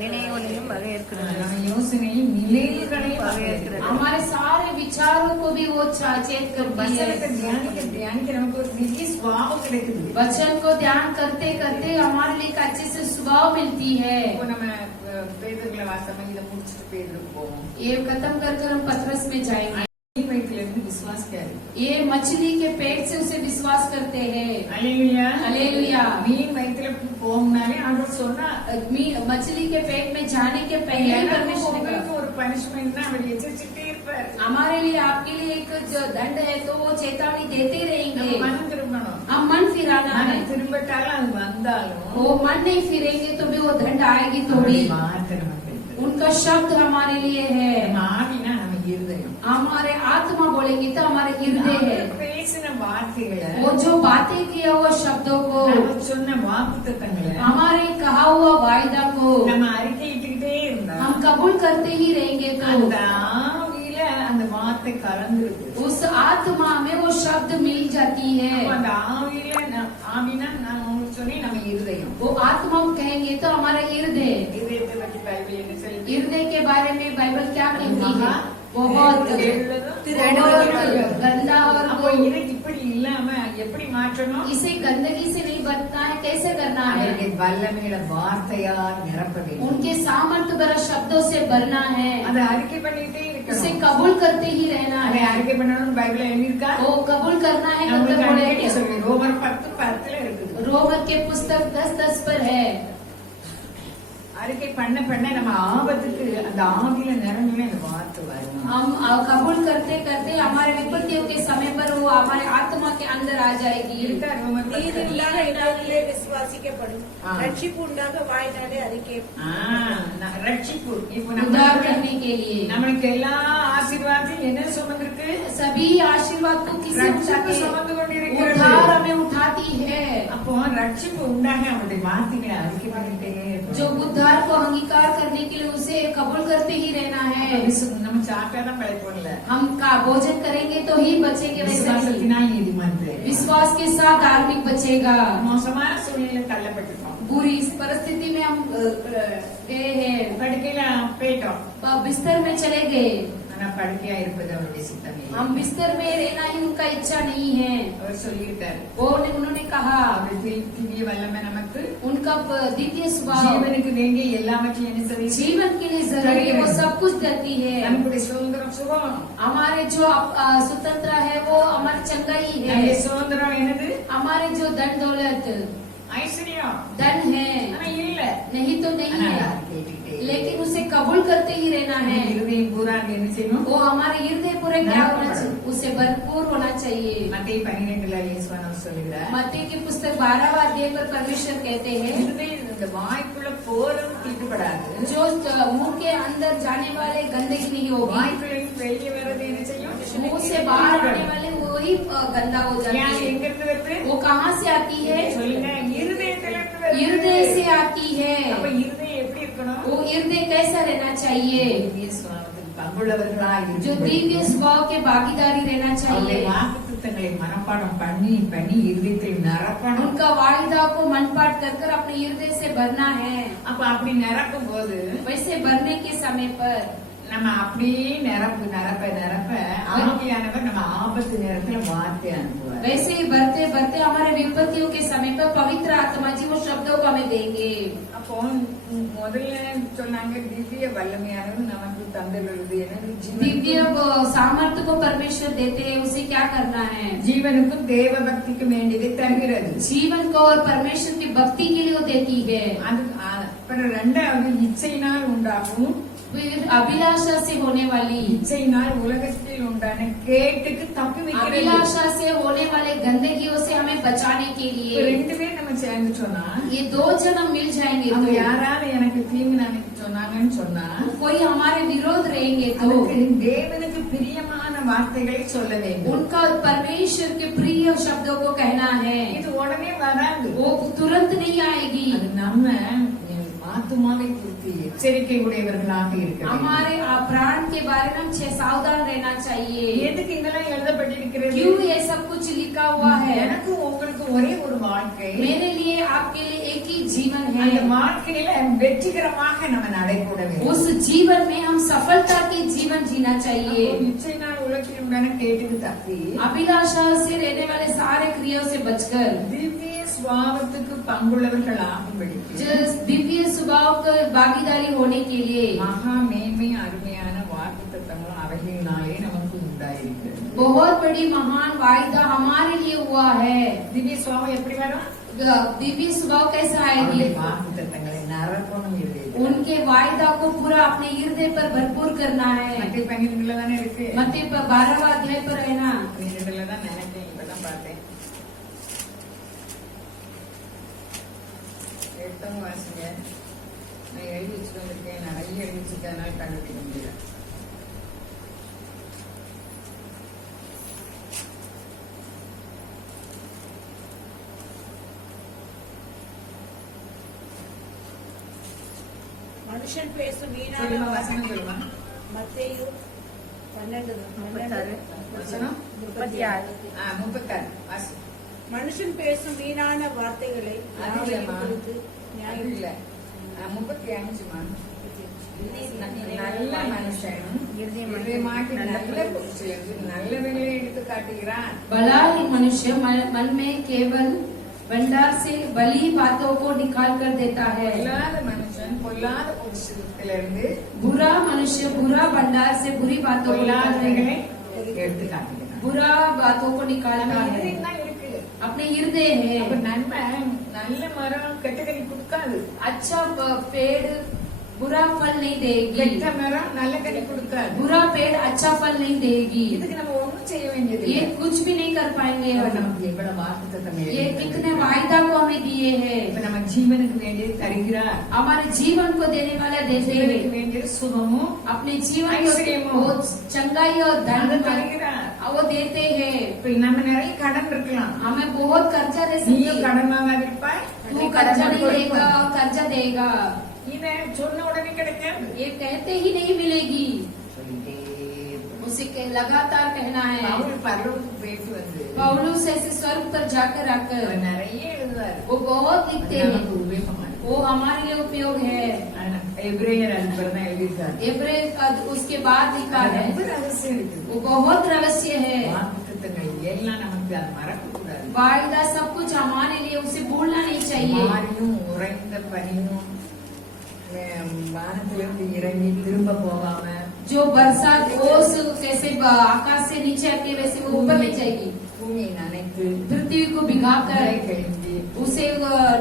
நினைவுகளையும் வகையிருக்கிறது. நம்ம யோசனையும் நிலைகளையும் வகையிருக்கிறது. हमारे सारे विचारों को भी वो छेद करती வசனத்தை है। தியானிக்க தியானிக்க நமக்கு ஒரு திவ்ய சுபாவம் கிடைக்குது. वचन को ध्यान करते करते हमारे लिए एक अच्छे से स्वभाव मिलती है। இப்போ நம்ம பேதர்களை வாசமா இதை முடிச்சுட்டு பேதருக்கு போவோம். ये खत्म कर हम पथरस में जाएंगे। வயிற்றுல இருந்து விசுவாசிக்காரு. ये मछली के पेट से उसे विश्वास करते हैं। அல்லேலூயா. हालेलुया। மீன் வயிற்றுல போகும்னாலே அவர் சொன்னா मछली के पेट में जाने के पहले ही परमेश्वर ने உங்களுக்கு कहा, ஒரு பனிஷ்மெண்ட் தான் அவர் எச்சரிச்சுட்டே இருப்பார். हमारे लिए आपके लिए एक जो दंड है तो वो चेतावनी देते நம்ம रहेंगे। மனம் திரும்பணும். हम मन फिराना है। மனம் திரும்பட்டாலும் அது வந்தாலும் वो मन नहीं फिरेंगे तो भी वो दंड आएगी थोड़ी। வார்த்தை நமக்கு இருக்குது. उनका शब्द हमारे लिए है। நம்ம ஆவினா நம்ம இருதயம். हमारे आत्मा बोलेंगे तो हमारे हृदय है। அவர் பேசின வார்த்தைகளை वो जो बातें किया हुआ शब्दों को, நம்ம சொன்ன வாக்குத்தத்தங்களை हमारे कहा हुआ वायदा को நம்ம அறிக்கையிட்டுக்கிட்டே இருந்தா हम कबूल करते ही रहेंगे அந்த तो ஆவியில அந்த வார்த்தை கலந்துருக்கு. उस आत्मा में वो शब्द मिल जाती है। அப்ப அந்த ஆவியில ஆவினா நான் உங்களுக்கு சொன்னேன் நம்ம இருதயம். वो आत्मा हम कहेंगे तो हमारा हृदय, இதயத்தை பத்தி பைபிள் என்ன சொல்லுது? हृदय के बारे में बाइबल क्या कहती है? बहुत गंदा और அப்போ இதை இப்படி இல்லாம எப்படி மாற்றணும்? इसे गंदगी से नहीं बचना है, कैसे करना है? அவருடைய வல்லமையில வார்த்தையால் நிரப்ப வேண்டும். उनके सामर्थ्य भरा शब्दों से भरना है। அதை அறிக்கை பண்ணிட்டே उसे இருக்கணும். कबूल करते ही रहना அதை है। அறிக்கை பண்ணணும்னு பைபிள்ல எழுதியிருக்கா? वो कबूल करना है நம்மளுக்கு मतलब அடிக்கடி बोलेंगे। சொல்லுவேன். ரோமர் 10:10 இருக்குது. रोमर के पुस्तक 10:10 पर है। அறிக்கை பண்ண பண்ண நம்ம ஆபத்துக்கு அந்த ஆவியில நிரம்பின அந்த வார்த்தை வரும். हम कबूल करते करते हमारे विपत्तियों के समय पर वो हमारे आत्मा के अंदर आ जाएगी। இருக்கா ரோமர் 10? நீதி உண்டாக இடத்திலே விசுவாசிக்கப்படும், ஆ. ரட்சிப்பு உண்டாக வாய்னாலே அறிக்கை. ரட்சிப்பு. இப்போ उद्धार நம்ம करने के लिए நம்மளுக்கு எல்லா ஆசீர்வாதத்தையும் என்ன சுமந்திருக்கு? सभी आशीर्वाद को किसे ரட்சிப்பு उठाते? சுமந்து கொண்டிருக்கிறது. उद्धार हमें उठाती है। அப்போ ரட்சிப்பு உண்டாக அவருடைய வார்த்தைகளை அறிக்கை பண்ணிட்டே இருக்கணும். जो उद्धार को अंगीकार करने के लिए उसे कबूल करते ही रहना है। நம்ம சாப்பிட்டாதான் பழைப்போம்ல. हम का भोजन करेंगे तो ही बचेंगे, वैसे नहीं। விசுவாசத்தினால் நீதிமன்ற विश्वास के साथ धार्मिक बचेगा। மோசமான சூழ்நிலை தள்ளப்பட்டிருக்கோம். बुरी इस परिस्थिति में हम गए हैं, படுக்கையில போயிட்டோம். बिस्तर में चले गए। ஆனா படுக்கையா இருப்பது அவருடைய சித்தமே. हम बिस्तर में रहना ही उनका इच्छा नहीं है। அவர் சொல்லியிருக்காரு. उन्होंने कहा அவருடைய திவ்ய வல்லமை நமக்கு उनका दिव्य स्वभाव ஜீவனுக்கு வேண்டிய எல்லாவற்றையும் என்ன செய்யுது? जीवन के लिए जरूरी है, वो सब कुछ देती है। நமக்குடைய சுதந்திரம் சுகம். हमारे जो स्वतंत्र है वो हमारी चंगाई நம்முடைய है। சுதந்திரம் என்னது? हमारे जो धन दौलत ஐஸ்வர்யம். धन है ஆனா இல்ல. नहीं तो नहीं ஆனா है, கேட்டுக்கிட்டே. लेकिन उसे कबूल करते ही रहना है। இருதயம் பூரா என்ன செய்யணும்? वो हमारे हृदय पूरे क्या होना चाहिए? उसे भरपूर होना चाहिए। மத்தேயு 12 இயேசுவானவர் சொல்லுகிறார். मत्ती की पुस्तक 12वां अध्याय पर परमेश्वर कहते हैं, இருதயம் இந்த வாய்க்குள்ள போறது தீட்டுப்படாது. जो मुंह के अंदर जाने वाले गंदगी नहीं होगी, வாய்க்குள்ள வெளியே வர்றது என்ன செய்யும்? मुंह से बाहर आने वाले वही गंदा हो जाती ஞானம் है। எங்க இருந்து வருது? वो कहाँ से आती है? சொல்லுங்க. இருதயத்துல இருந்து வருது. हृदय से आती है। அப்ப இருதயம் எப்படி இருக்கணும்? वो हृदय कैसा रहना चाहिए? திவ்ய சுவாபத்துக்கு பங்குள்ளவர்களா जो दिव्य स्वभाव के भागीदारी रहना அவருடைய चाहिए। வாக்குத்தத்தங்களை மனப்பாடம் பண்ணி பண்ணி இருதயத்தில் நிரப்பணும். उनका वायदा को मनपाठ कर कर अपने हृदय से भरना है। அப்ப அப்படி நிரப்பும் போது वैसे भरने के समय पर நம்ம அப்படியே நிரப்ப நிரப்ப நிரப்ப ஆவியானவர் நம்ம ஆபத்து நேரத்துல வார்த்தை அனுப்புவார். वैसे ही बढ़ते बढ़ते हमारे विपत्तियों के समय पर पवित्र आत्मा जी वो शब्दों को हमें देंगे। அப்போ முதல்ல சொன்னாங்க திவ்ய வல்லமையானது நமக்கு தந்துள்ளது. எனவே दिव्य वो सामर्थ्य को परमेश्वर देते हैं, उसे क्या करना है? ஜீவனுக்கும் தேவ பக்திக்கும் வேண்டியதை தருகிறது. जीवन को और परमेश्वर की भक्ति के लिए वो देती है। அது அப்புறம் ரெண்டாவது இச்சையினால் உண்டாகும். फिर अभिलाषा से होने वाली, இச்சையினால் உலகத்தில் உண்டான கேட்டுக்கு தப்பி வைக்கிறது. अभिलाषा से होने वाले गंदगियों से हमें बचाने के இப்ப लिए ரெண்டு பேர் நம்ம சேர்ந்து சொன்னா ये दो जन हम मिल जाएंगे அவங்க तो யாராவது எனக்கு தீங்கு நினைக்க சொன்னாங்கன்னு சொன்னா कोई हमारे विरोध रहेंगे तो அதுக்கு தேவனுக்கு பிரியமான வார்த்தைகளை சொல்ல வேண்டும். उनका परमेश्वर के प्रिय शब्दों को कहना है। இது உடனே வராது. वो तुरंत नहीं आएगी। அது நம்ம ஆத்துமாவை குறித்து எச்சரிக்கை உடையவர்களாக இருக்க வேண்டும். हमारे प्राण के बारे में हम सावधान रहना चाहिए। எதுக்கு இதெல்லாம் எழுதப்பட்டிருக்கிறது? क्यों ये सब कुछ लिखा हुआ है? எனக்கு உங்களுக்கு ஒரே ஒரு வாழ்க்கை. मेरे लिए आपके लिए एक ही जीवन அந்த है। வாழ்க்கையில வெற்றிகரமாக நம்ம நடைபெற வேண்டும். उस जीवन में हम सफलता के जीवन जीना चाहिए। நிச்சயனால் உலகத்தில் உண்டான கேட்டுக்கு தப்பி अभिलाषा से रहने वाले सारे क्रियाओं से बचकर திவ்ய சுபாவத்துக்கு பங்குள்ளவர்கள் ஆகும்படிக்கு जिस दिव्य स्वभाव का भागीदारी होने के लिए மகா மேன்மை அருமையான வாக்குத்தத்தங்களும் அவைகளினாலே நமக்கு உண்டாயிருக்கிறது. बहुत बड़ी महान वायदा हमारे लिए हुआ है। திவ்ய சுபாவம் எப்படி வரும்? दिव्य स्वभाव कैसा आएगी? அவருடைய வாக்குத்தத்தங்களை நிரப்பணும் இருதயத்தில். उनके वायदा को पूरा अपने हृदय पर भरपूर करना है। மத்திய 12 தானே இருக்கு. मत्ती 12वां अध्याय पर है ना। 12 தான் நினைக்கிறேன், இப்பதான் பார்த்தேன். 8 வாசிங்க. நான் எழுதி வச்சுட்டு வந்திருக்கேன், நிறைய எழுதி வச்சிருக்கேன், கண்டுபிடிக்க முடியல. மனுஷன் பேசும் வீணான சொல்லுமா, வசனம் சொல்லுமா. மத்தேயு 12 வசனம் 36. 36 வாசி. மனுஷன் பேசும் வீணான வார்த்தைகளை அது யாவையும் இல்லம்மா. குறித்து அது நியாயம் இல்ல. 35மா. நல்ல மனுஷன் இதயமாகி நல்ல பொருட்களிலிருந்து நல்லவைகளை எடுத்து காட்டுகிறான். भला ही मनुष्य मन में केवल भंडार से भली बातों को निकाल कर देता है। பொல்லாத மனுஷன் பொல்லாத பொருட்களிலிருந்து बुरा मनुष्य बुरा भंडार से बुरी बातों को निकालता பொல்லாதவைகளை है। எடுத்து காட்டுகிறான். बुरा बातों को निकालता நம்ம है। இதயம் தான் இருக்கு. अपने हृदय அப்ப है। நன்மை நல்ல மரம் கெட்டகனி கொடுக்காது. अच्छा पेड़ बुरा फल नहीं देगी, கெட்ட மரம் நல்ல கனி கொடுக்காது. बुरा पेड़ अच्छा फल नहीं देगी। இதுக்கு நம்ம ஒண்ணும் செய்ய வேண்டியது ये இல்லை. कुछ भी नहीं कर पाएंगे அவர் हम। நமக்கு எவ்வளவு வாக்குத்தத்தம் ये कितने वायदा को हमें दिए हैं। இப்ப நம்ம ஜீவனுக்கு வேண்டியது தருகிறார். हमारे जीवन को देने वाला देते ஜீவனுக்கு हैं। வேண்டியது சுகமும் अपने जीवन ஐஸ்வர்யமும் को चंगाई और धन அதை को தருகிறார். वो देते हैं। இப்ப நம்ம நிறைய கடன் இருக்கலாம். हमें बहुत कर्जा दे நீயும் सकते, கடன் வாங்காதிருப்பாய். तू कर्जा नहीं लेगा और कर्जा देगा, இத சொன்ன உடனே கிடைக்காது. ये कहते ही नहीं मिलेगी। சொல்லிட்டே இருப்பான். उसे लगातार कहना है। பவுல் பரலோகத்துக்கு போயிட்டு வந்து पौलुस ऐसे स्वर्ग पर जाकर आकर அவர் நிறைய எழுதுவார். वो बहुत लिखते हैं, நமக்கு உபயோகமா இருக்கு. वो हमारे लिए उपयोग है। ஆனா, எபிரேயர் அதுபடி தான் எழுதியிருக்காரு. एब्रे उसके बाद लिखा அது है, ரொம்ப ரகசியம் இருக்குது. वो बहुत रहस्य है। வாக்குத்தத்தங்கள் எல்லாம் நமக்கு அதை மறக்க கூடாது. वायदा सब कुछ हमारे लिए, उसे भूलना नहीं चाहिए। மாறியும் உறைந்த பனியும் வானத்திலிருந்து இறங்கி திரும்ப போகாம जो बरसात ओस कैसे आकाश से नीचे आती है वैसे वो ऊपर नहीं जाएगी। பூமியை நனைத்து पृथ्वी को भिगाकर மழை கழிந்து उसे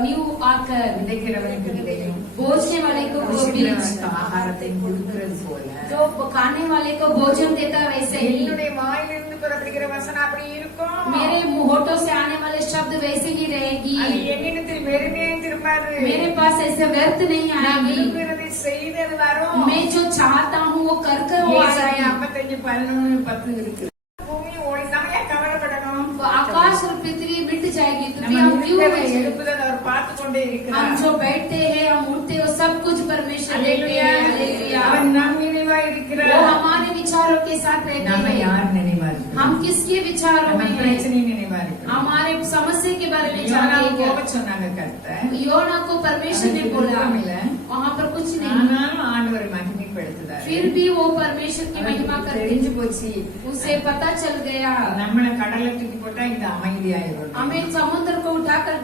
न्यू आकर விதைக்கிறவனுக்கு விதையும் बोझने वाले को वो बीज, புசிக்கிறவனுக்கு ஆகாரத்தை கொடுக்கிறது போல जो खाने वाले को भोजन देता है वैसे ही என்னுடைய வாயிலிருந்து புறப்படுகிற வசனம் அப்படி இருக்கும். मेरे होठों से आने वाले शब्द वैसे ही रहेगी। அது என்னிடத்தில் வெறுமையை திரும்பாது. मेरे पास ऐसे व्यर्थ नहीं நான் आएगी। விரும்புகிறதை செய்து அது வரும். मैं जो चाहता हूँ वो कर कर वो ஏசாயா आएगी। 55:11 இருக்கு. பூமி ஓடி நம்ம ஏன் கவலைப்படணும்? वो आकाश और पृथ्वी मिट जाएगी तो நம்ம हम क्यों இருக்கிறதை बचे? எழுப்புதல் அவர் பார்த்து கொண்டே हम இருக்கிறார். जो बैठते हैं, हम उठते हैं, सब कुछ परमेश्वर देते அல்லேலூயா. हैं। हालेलुया। அவன் நம் நினைவா वो இருக்கிறார். हमारे विचारों के साथ रहते நம்ம हैं। யார் நினைவா இருக்கிறோம்? हम किसके विचारों நம்ம में हैं? பிரச்சனை நினைவா இருக்கிறோம். हमारे समस्या के बारे में யோனா जानते போக हैं। சொன்னாங்க கர்த்தர். योना को परमेश्वर ने बोला, அதுக்கு वहाँ पर कुछ नहीं, ஆனாலும் ஆண்டவரை மகிமைப்படுத்த மகிமைப்படுத்துதாரு. फिर भी वो परमेश्वर की महिमा அவருக்கு करते தெரிஞ்சு போச்சு उसे पता चल गया நம்மள கடல்ல தூக்கி போட்டா இது அமைதியாயிரும். हमें समुद्र को उठाकर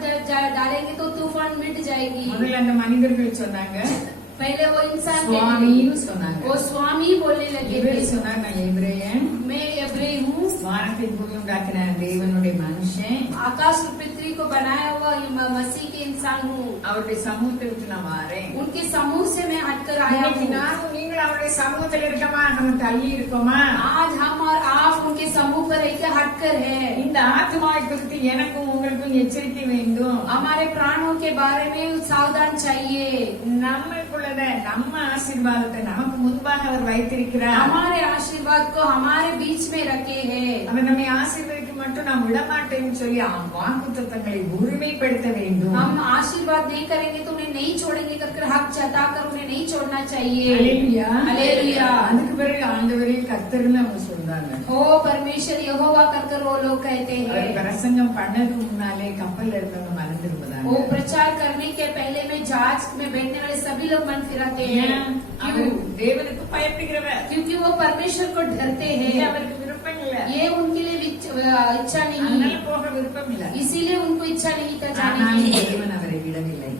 डालेंगे तो तूफान मिट जाएगी। முதல்ல அந்த மனிதர்கள் சொன்னாங்க पहले वो इंसान சுவாமின்னு சொன்னாங்க. वो स्वामी बोलने लगे இவர் சொன்னார் நான் எபிரேயன், मैं इब्राहिम हूँ, வானத்தை பூமி உண்டாக்கின தேவனுடைய மனுஷன், आकाश और पृथ्वी को बनाया हुआ मसीह के इंसान हूँ, அவருடைய சமூகத்தை விட்டு நான் வாரேன். उनके समूह से मैं हटकर आया இன்னைக்கு हूँ। நானும் நீங்களும் அவருடைய சமூகத்தில் இருக்கமா, நம்ம தள்ளி இருக்கோமா? आज हम और आप उनके समूह पर रहकर हटकर है। இந்த ஆத்மாவை குறித்து எனக்கும் உங்களுக்கும் எச்சரிக்கை வேண்டும். हमारे प्राणों के बारे में सावधान चाहिए। நம்மளுக்குள்ளத நம்ம ஆசீர்வாதத்தை நமக்கு முன்பாக அவர் வைத்திருக்கிறார். हमारे आशीर्वाद को हमारे बीच में रखे हैं। அவர் நம்மை ஆசீர்வதிக்க மட்டும் நாம் விடமாட்டேன்னு சொல்லி வாக்குத்தத்தங்களை உரிமைப்படுத்த வேண்டும். हम आशीर्वाद नहीं करेंगे तो उन्हें नहीं छोड़ेंगे कर हक जताकर उन्हें नहीं छोड़ना चाहिए। அல்லேலூயா. हालेलुया। அதுக்கு பிறகு ஆண்டவரே கர்த்தர்னு அவங்க சொல்றாங்க. ओ परमेश्वर यहोवा कर वो लोग कहते அவர் हैं। பிரசங்கம் பண்ணதுக்கு முன்னாலே கப்பல்ல இருக்கவங்க மறந்துருப்பதாங்க. वो प्रचार करने के पहले में जहाज में बैठने वाले सभी लोग मन फिराते हैं। அவர் தேவனுக்கு பயப்படுகிறவர். क्योंकि वो परमेश्वर को डरते இது हैं। அவருக்கு விருப்பம் இல்ல. ये उनके लिए इच्छा அதனால नहीं, போக விருப்பம் இல்ல. इसीलिए उनको इच्छा नहीं था जाने ஆனால் की। தேவன் அவரை விடவில்லை.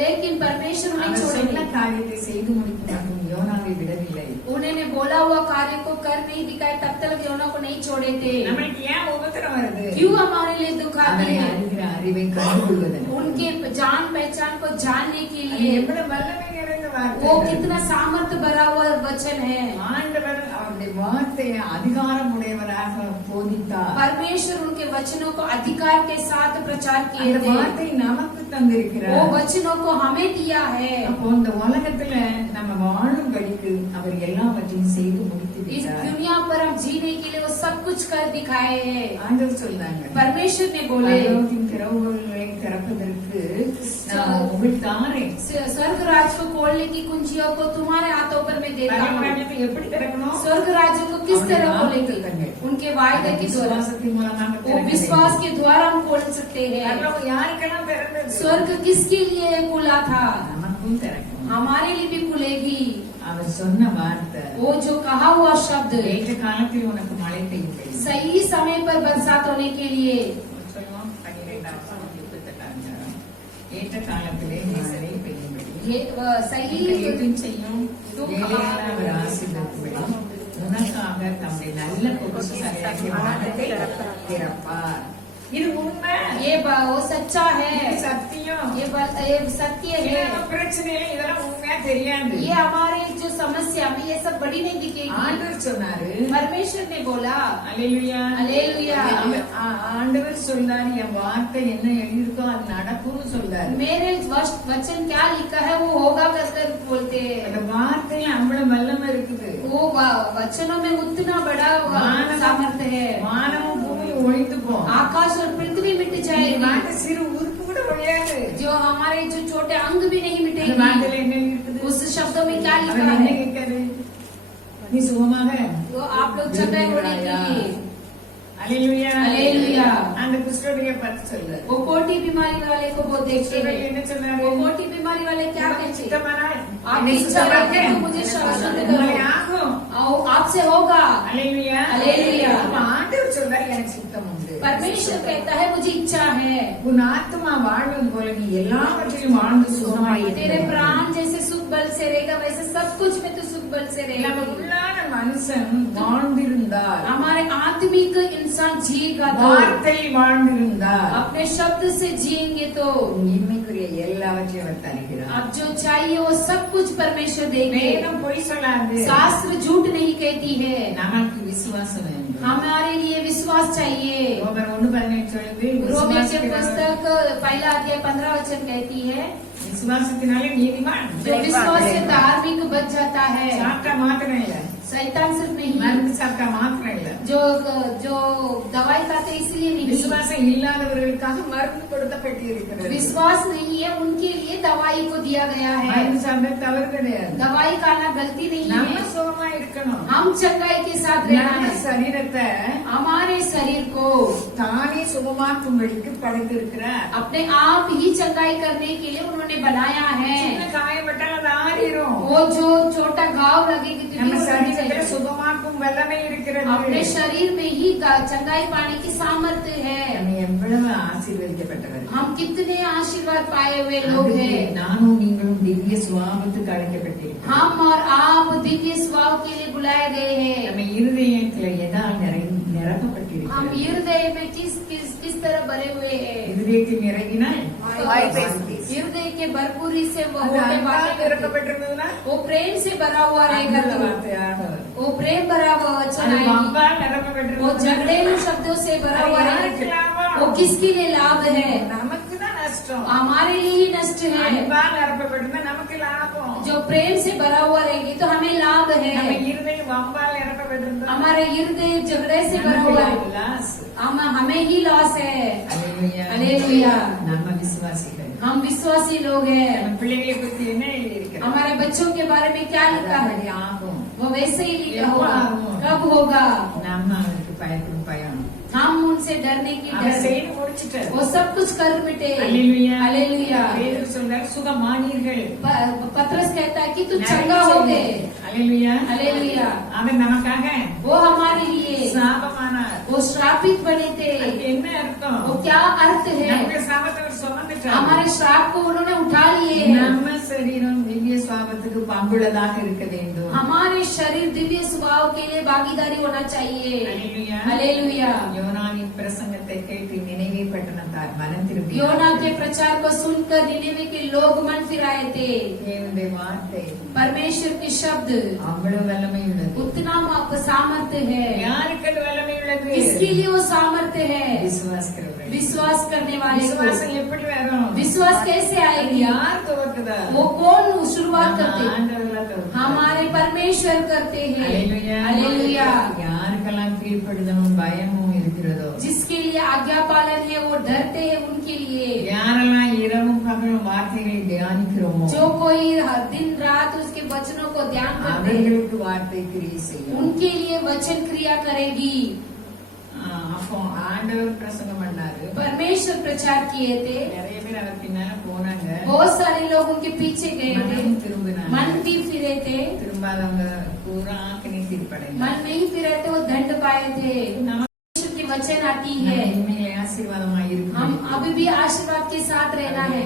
लेकिन परमेश्वर उन्हें அவர் छोड़े சொன்ன नहीं। காரியத்தை செய்து முடிக்கும் மட்டும் யோனாவை விடவில்லை. उन्होंने बोला हुआ कार्य को कर नहीं दिखाया तब तक योना को नहीं छोड़े थे। நம்மளுக்கு ஏன் உபத்திரம் வருது? क्यों हमारे लिए दुख आते அவரை हैं? அறிகிற அறிவை கண்டுகொள்வதற்கு. उनके जान पहचान को जानने के அது लिए। எவ்வளவு வல்லமை நிறைந்த வார்த்தை. वो कितना सामर्थ्य भरा हुआ वचन है। ஆண்டவர் அவருடைய வார்த்தையை அதிகாரம் உடையவராக போதித்தார். परमेश्वर उनके वचनों को अधिकार के साथ प्रचार किए அந்த थे। வார்த்தை நமக்கு वो தந்திருக்கிறார். वचनों को हमें दिया है। அப்போ இந்த உலகத்துல நம்ம வாழும்படிக்கு அவர் எல்லாவற்றையும் செய்து முடித்து इस விட்டார். दुनिया पर हम जीने के लिए वो सब कुछ कर दिखाए हैं। ஆண்டவர் சொல்றாங்க परमेश्वर ने बोले பரலோகத்தின் திறவுகோல்களை திறப்பதற்கு நான் உங்களுக்கு தாரேன். स्वर्ग राज्य को खोलने की कुंजियों को तुम्हारे हाथों पर मैं देता हूँ। பரலோகத்தை எப்படி திறக்கணும்? स्वर्ग राज्य को किस तरह खोलेंगे? खोलेंगे उनके वायदे के द्वारा, விசுவாசத்தின் மூலமாக वो திறக்க विश्वास வேண்டும். के द्वारा हम खोल सकते हैं। பரலோகம் யாருக்கெல்லாம் திறந்தது? स्वर्ग किसके लिए खुला था? நமக்கும் திறக்கணும். हमारे लिए भी खुलेगी। அவர் சொன்ன வார்த்தை वो जो कहा हुआ शब्द ஏற்ற காலத்தில் உனக்கு மழை பெய்யும். सही समय पर बरसात होने के लिए। சொல்லுவோம் 12 28 ஏற்ற காலத்திலே மழை பெய்யும்படி ये सही எதுவும் செய்யும் ஏழைகளை அவர் ஆசீர்வதிக்கும்படி உனக்காக தம்முடைய நல்ல பொருட்களை வானத்தை திறப்பார். இது உண்மை. वो सच्चा है। இது சத்தியம். ये सत्य இது है। நம்ம பிரச்சனையில இதெல்லாம் உண்மையா தெரியாது. ये हमारे जो समस्या में ये सब बड़ी नहीं दिखेगी। ஆண்டவர் சொன்னாரு. परमेश्वर ने बोला அல்லேலூயா. அல்லேலூயா. ஆண்டவர் சொன்னாரு என் வார்த்தை என்ன எழுதியிருக்கோ அது நடக்கும்னு சொல்றாரு. मेरे वचन क्या लिखा है वो होगा कर बोलते हैं। அந்த வார்த்தையில அவ்வளவு வல்லமை இருக்குது. वो वचनों में उतना बड़ा सामर्थ्य है। வானமும் பூமியும் ஒழிந்து போகும். आकाश और पृथ्वी मिट இந்த जाएगी। வார்த்தை சிறு உறுப்பு கூட ஒழியாது. जो हमारे जो छोटे अंग भी नहीं அந்த मिटेंगे। வார்த்தையில என்ன இருக்குது? उस शब्दों में क्या लिखा அவன் என்ன है? கேட்காது? நீ சுகமாக वो आप लोग चंगाई होने के लिए। அல்லேலூயா. அல்லேலூயா. அந்த குஷ்டரோகியை பார்த்து சொல்றாரு. वो कोटी बीमारी वाले को वो देखते குஷ்டரோகி हैं। என்ன சொன்னாரு? वो कोटी बीमारी वाले क्या कहते हैं? சித்தமானால் आपकी इच्छा रखे तो मुझे शासन உங்களை करो। ஆகும். आपसे होगा। அல்லேலூயா. அல்லேலூயா. அப்ப ஆண்டவர் சொல்றாரு எனக்கு சித்தம் உண்டு. परमेश्वर कहता है मुझे इच्छा है। உன் ஆத்மா வாழும் போல நீ எல்லாவற்றிலும் வாழ்ந்து சுகமாய் तेरे प्राण जैसे सुख बल से रहेगा वैसे सब कुछ में तो सुख बल से நம்ம रहेगा। உள்ளான மனுஷன் வாழ்ந்திருந்தார், हमारे आत्मिक इंसान जिएगा तो, வார்த்தை வாழ்ந்திருந்தார், अपने शब्द से जिएंगे तो இன்மைக்குரிய எல்லாவற்றையும் அவர் தருகிறார். अब जो चाहिए वो सब कुछ परमेश्वर देंगे। வேதம் பொய் சொல்லாது. शास्त्र झूठ नहीं कहती है। நமக்கு விசுவாசம் வேண்டும். हमारे लिए विश्वास चाहिए। ரோமர் 1:18 சொல்லுது रोमियो के पुस्तक पहला अध्याय 15 वचन कहती है விசுவாசத்தினாலே நீதிமான் जो विश्वास से धार्मिक बच जाता है। சாப்பிட்டா மாத்திரம் இல்ல, शैतान सिर्फ नहीं, மருந்து சாப்பிட்டா மாத்திரம் இல்ல, जो दवाई खाते इसलिए नहीं, விசுவாசம் இல்லாதவர்களுக்காக மருந்து கொடுக்கப்பட்டு இருக்கிறது. विश्वास नहीं है उनके लिए दवाई को दिया गया है। மருந்து சாப்பிட தவறு கிடையாது. दवाई खाना गलती नहीं நம்ம है। சுகமா இருக்கணும். हम चंगाई के साथ रहना நம்ம है। சரீரத்தை हमारे शरीर को தானே சுகமாக்கும்படிக்கு படைத்திருக்கிறார். अपने आप ही चंगाई करने के लिए उन्होंने बनाया है। சின்ன காயப்பட்டால் அது ஆறிடும். वो जो छोटा घाव लगेगी तो நம்ம भी होना சரீரத்தில் चाहिए। சுகமாக்கும் வல்லமை இருக்கிறது. अपने शरीर में ही चंगाई पाने की सामर्थ्य है। நம்ம எவ்வளவு ஆசீர்வதிக்கப்பட்டவர். हम कितने आशीर्वाद पाए हुए लोग हैं। நானும் நீங்களும் திவ்ய சுவாபத்துக்கு அழைக்கப்பட்டிருக்கிறோம். हम और आप दिव्य स्वभाव के लिए बुलाए गए हैं। நம்ம இருதயத்துல எதால் हम நிரப்பப்பட்டிருக்கிறோம். हृदय में किस तरह भरे हुए हैं। இருதயத்தில் நிறைவினால் हृदय के भरपूरी से वो அது होते அன்பால் बातें करते। நிரப்பப்பட்டிருந்ததுன்னா वो प्रेम से भरा हुआ रहेगा அந்த तो வார்த்தையாக वो प्रेम भरा हुआ वचन அது आएगी। வம்பால் वो நிரப்பப்பட்டிருந்தது. झगड़ेलू शब्दों से भरा हुआ யாருக்கு रहेगा। லாபம்? वो किसके लिए लाभ है? நமக்கு தான் நஷ்டம். हमारे लिए ही नष्ट है। அன்பால் நிரப்பப்பட்டிருந்தா நமக்கு லாபம். जो प्रेम से भरा हुआ रहेगी तो हमें लाभ நம்ம है। இருதயம் வம்பால் நிரப்பப்பட்டிருந்தா हमारे हृदय झगड़े से भरा நமக்கு हुआ है, லாஸ். हमें ही लॉस है। அல்லேலூயா. அல்லேலூயா. நம்ம விசுவாசிகள். हम विश्वासी लोग हैं। நம்ம பிள்ளைகளை பத்தி என்ன எழுதியிருக்கிறது? हमारे बच्चों के बारे में क्या लिखा है? அது ஆகும். वो वैसे ही लिखा எப்ப होगा। ஆகும்? कब होगा? நம்ம அவருக்கு பயப்படும் பயம். हम उनसे डरने की அவர் डर। செய்து முடிச்சிட்டார். वो सब कुछ कर मिटे। அல்லேலூயா. हालेलुया। பேதுரு சொல்றார் சுகமானீர்கள். पत्रस कहता है कि तू चंगा हो गए। அல்லேலூயா. हालेलुया। அவர் நமக்காக वो हमारे लिए சாபமானார். वो श्रापित बने थे। அதுக்கு என்ன அர்த்தம்? वो क्या अर्थ है? நம்முடைய சாபத்தை அவர் சுமந்துட்டார். हमारे श्राप को उन्होंने उठा लिए हैं। நம்ம சரீரம் திவ்ய சுவாபத்துக்கு பங்குள்ளதாக இருக்க வேண்டும். हमारे शरीर दिव्य स्वभाव के लिए भागीदारी होना चाहिए। அல்லேலூயா. हालेलुया। யோனாவின் பிரசங்கத்தை கேட்டு நினைவே பட்டணத்தார் மனம் திரும்பி योना के प्रचार को सुनकर निनेवे के लोग मन फिराए थे। தேவனுடைய வார்த்தை परमेश्वर के शब्द அவ்வளவு வல்லமை உள்ளது. उतना सामर्थ्य है। யாருக்கு அது வல்லமை உள்ளது? किसके लिए वो सामर्थ्य है? விசுவாசிக்கிறவர்கள். विश्वास करने वाले को। விசுவாசம் எப்படி வரும்? विश्वास कैसे அது आएगी? யார் துவக்குதா? वो कौन शुरुआत करते? ஆண்டவர்தான் துவக்குறார். हमारे परमेश्वर करते हैं। அல்லேலூயா. हालेलुया। யாருக்கெல்லாம் கீழ்ப்படுதலும் பயமும் இருக்கிறதோ, जिसके लिए आज्ञा पालन है वो डरते हैं उनके लिए। யாரெல்லாம் இரவும் பகலும் வார்த்தைகளை தியானிக்கிறோமோ जो कोई दिन रात उसके वचनों को ध्यान करते हैं அவர்களுக்கு வார்த்தை கிரியை செய்யும். उनके लिए वचन क्रिया करेगी। அப்போ ஆண்டவர் பிரசங்கம் பண்ணாரு. परमेश्वर प्रचार किए थे। நிறைய பேர் அவர் பின்னால போனாங்க. बहुत सारे लोग उनके पीछे गए थे। மனம் திரும்பினாங்க. मन भी फिरे थे। திரும்பாதவங்க பூரா ஆக்கினை தீர்ப்படைந்தாங்க. मन नहीं फिरे थे वो दंड पाए थे। परमेश्वर की वचन आती है। இனிமேல் ஆசீர்வாதமா இருக்கும். हम अभी भी आशीर्वाद के साथ रहना है।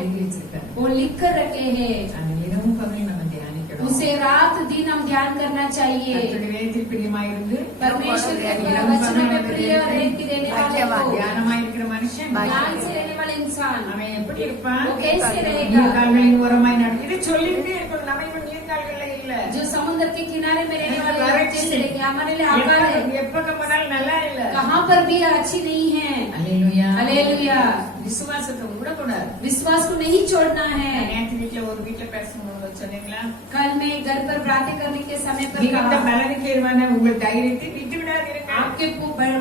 वो लिख कर रखे हैं। அந்த இரவும் பகலும் நம்ம தியானிக்கணும். उसे रात दिन हम ध्यान करना चाहिए। கர்த்தருடைய வேதத்தில் பிரியமாயிருந்து परमेश्वर के वचनों में प्रिय रहने वाले को, தியானமாயிருக்கிற மனுஷன் ध्यान से रहने वाले इंसान அவன் எப்படி இருப்பான்? वो कैसे रहेगा? நீர்கால்களின் ஓரமாய் நடக்கும். இதை சொல்லிட்டே இருக்கணும். நம்ம இன்னும் நீர்கால்கள்ல இல்ல. जो समुद्र के किनारे में रहने वाले वरक्ष। जैसे रहेंगे। हमारे लिए आकार है। எப்ப போனாலும் நல்லா இல்ல. कहाँ पर भी अच्छी नहीं है। அல்லேலூயா. हालेलुया। விசுவாசத்தை விடக்கூடாது. विश्वास को नहीं छोड़ना है। நேற்று வீட்டுல ஒரு வீட்டுல பேசணும் சொன்னீங்களா? कल मैं घर पर प्रार्थना करने के समय पर நீங்க இந்த कहा, பலனுக்கு ஏதுவான உங்கள் தைரியத்தை விட்டு விடாதீர்கள். आपके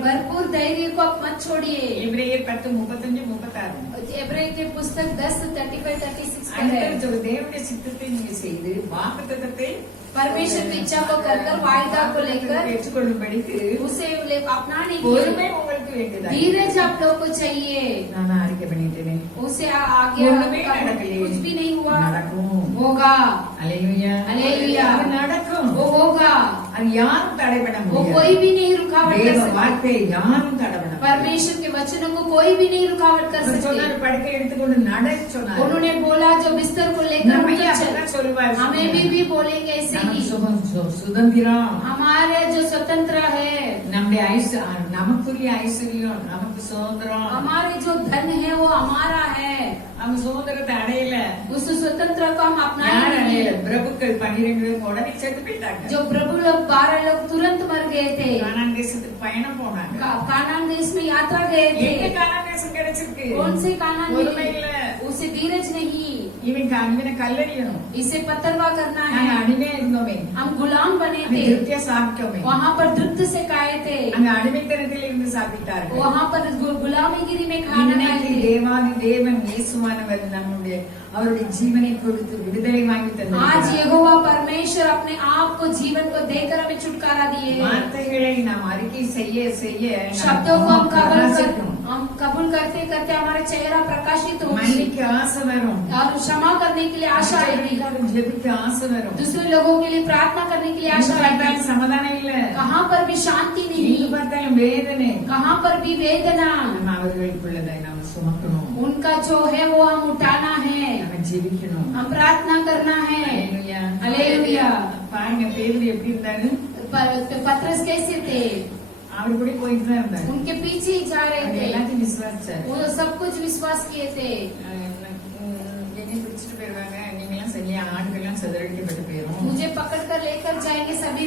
भरपूर धैर्य को आप मत छोड़िए। எபிரேயர் 10:35-36. एब्राय के पुस्तक 10:35-36 पर है। அடுத்த ஒரு தேவனுடைய சித்தத்தை நீங்க செய்து வாக்குத்தத்தத்தை परमेश्वर की इच्छा को कर वायदा को लेकर பெற்றுக்கொள்ளும்படிக்கு उसे अपनाने के பொறுமை लिए உங்களுக்கு வேண்டியதா धीरज आप लोग को चाहिए। நான் அறிக்கை பண்ணிட்டேனே. उसे आगे ஒண்ணுமே நடக்கலையே. कुछ भी नहीं हुआ। நடக்கும். होगा। அல்லேலூயா. அல்லேலூயா. அது நடக்கும். वो होगा। அது யாரும் தடை பண்ண वो முடியாது. कोई भी नहीं रुकावट कर தேவ सकता। வார்த்தை யாரும் தடை பண்ண முடியாது. परमेश्वर के वचनों को कोई भी नहीं रुकावट कर அவர் सकते। சொன்னார், படுக்கை எடுத்துக்கொண்டு நட சொன்னார். उन्होंने बोला जो बिस्तर को लेकर நம்ம उठकर चल। அப்படிதான் சொல்லுவார். हमें भी बोलेंगे ऐसे ही। நமக்கு சுதந்திரம், हमारे जो स्वतंत्र है, நம்முடைய நமக்குரிய ஐஸ்வர்யம், நமக்கு சுதந்திரம். हमारे जो धन है वो हमारा है। அவங்க சுதந்திரத்தை அடையல. उस स्वतंत्र को हम अपना யார் नहीं அடையல? है। பிரபுக்கள் 12 பேரும் உடனே செத்து போயிட்டாங்க. जो प्रभु लोग 12 लोग तुरंत मर गए थे। கானான் தேசத்துக்கு பயணம் போனாங்க. कानान देश में यात्रा गए எங்க थे। கானான் தேசம் கிடைச்சிருக்கு? कौन से कानान பொறுமை இல்ல. उसे धीरज नहीं। இவனை கல்லடியணும். इसे पत्थरवा करना நாங்க है। அடிமையா இருந்தோமே. हम गुलाम बने அங்க थे। திருப்தியா சாப்பிட்டோமே. वहाँ पर तृप्त से खाए थे। அங்க அடிமைத்தனத்தில் இருந்து சாப்பிட்டார்கள். वहाँ पर गुलामीगिरी में खाना खाए இன்னைக்கு थे। தேவாதி தேவன் இயேசுவானவர் நம்முடைய அவருடைய ஜீவனை கொடுத்து விடுதலை வாங்கி आज தந்தார். यहोवा परमेश्वर अपने आप को जीवन को देकर हमें छुटकारा दिए। வார்த்தைகளை நாம் அறிக்கை செய்ய செய்ய शब्दों को हम பிரகாசிக்கும். कबूल करते करते हमारा चेहरा प्रकाशित होगी மன்னிக்க ஆசை வரும். और क्षमा करने के लिए आशा आएगी। ஜெபிக்க ஆசை வரும். दूसरे लोगों के लिए प्रार्थना करने के लिए आशा आएगी। சமாதானம் இல்ல, कहाँ पर भी शांति எங்க नहीं, பார்த்தாலும் வேதனை. कहाँ पर भी वेदना। நம்ம அவர்களுக்குள்ளதை நாம சுமக்கணும், उनका जो है वो हम उठाना है, நம்ம ஜெபிக்கணும். हम प्रार्थना करना है। அல்லேலூயா. அல்லேலூயா. பாருங்க பேதுரு எப்படி இருந்தாரு, पत्रस कैसे थे, அவர் கூட போயிட்டு தான் இருந்தாரு. उनके पीछे ही जा रहे அவர் थे, எல்லாத்தையும் விசுவாசிச்சாரு. वो सब कुछ विश्वास किए थे। என்னை பிடிச்சிட்டு போயிருவாங்க, நீங்க எல்லாம் சரியா ஆடுகள்லாம் சிதறடிக்கப்பட்டு போயிரும். मुझे पकड़ कर लेकर जाएंगे, सभी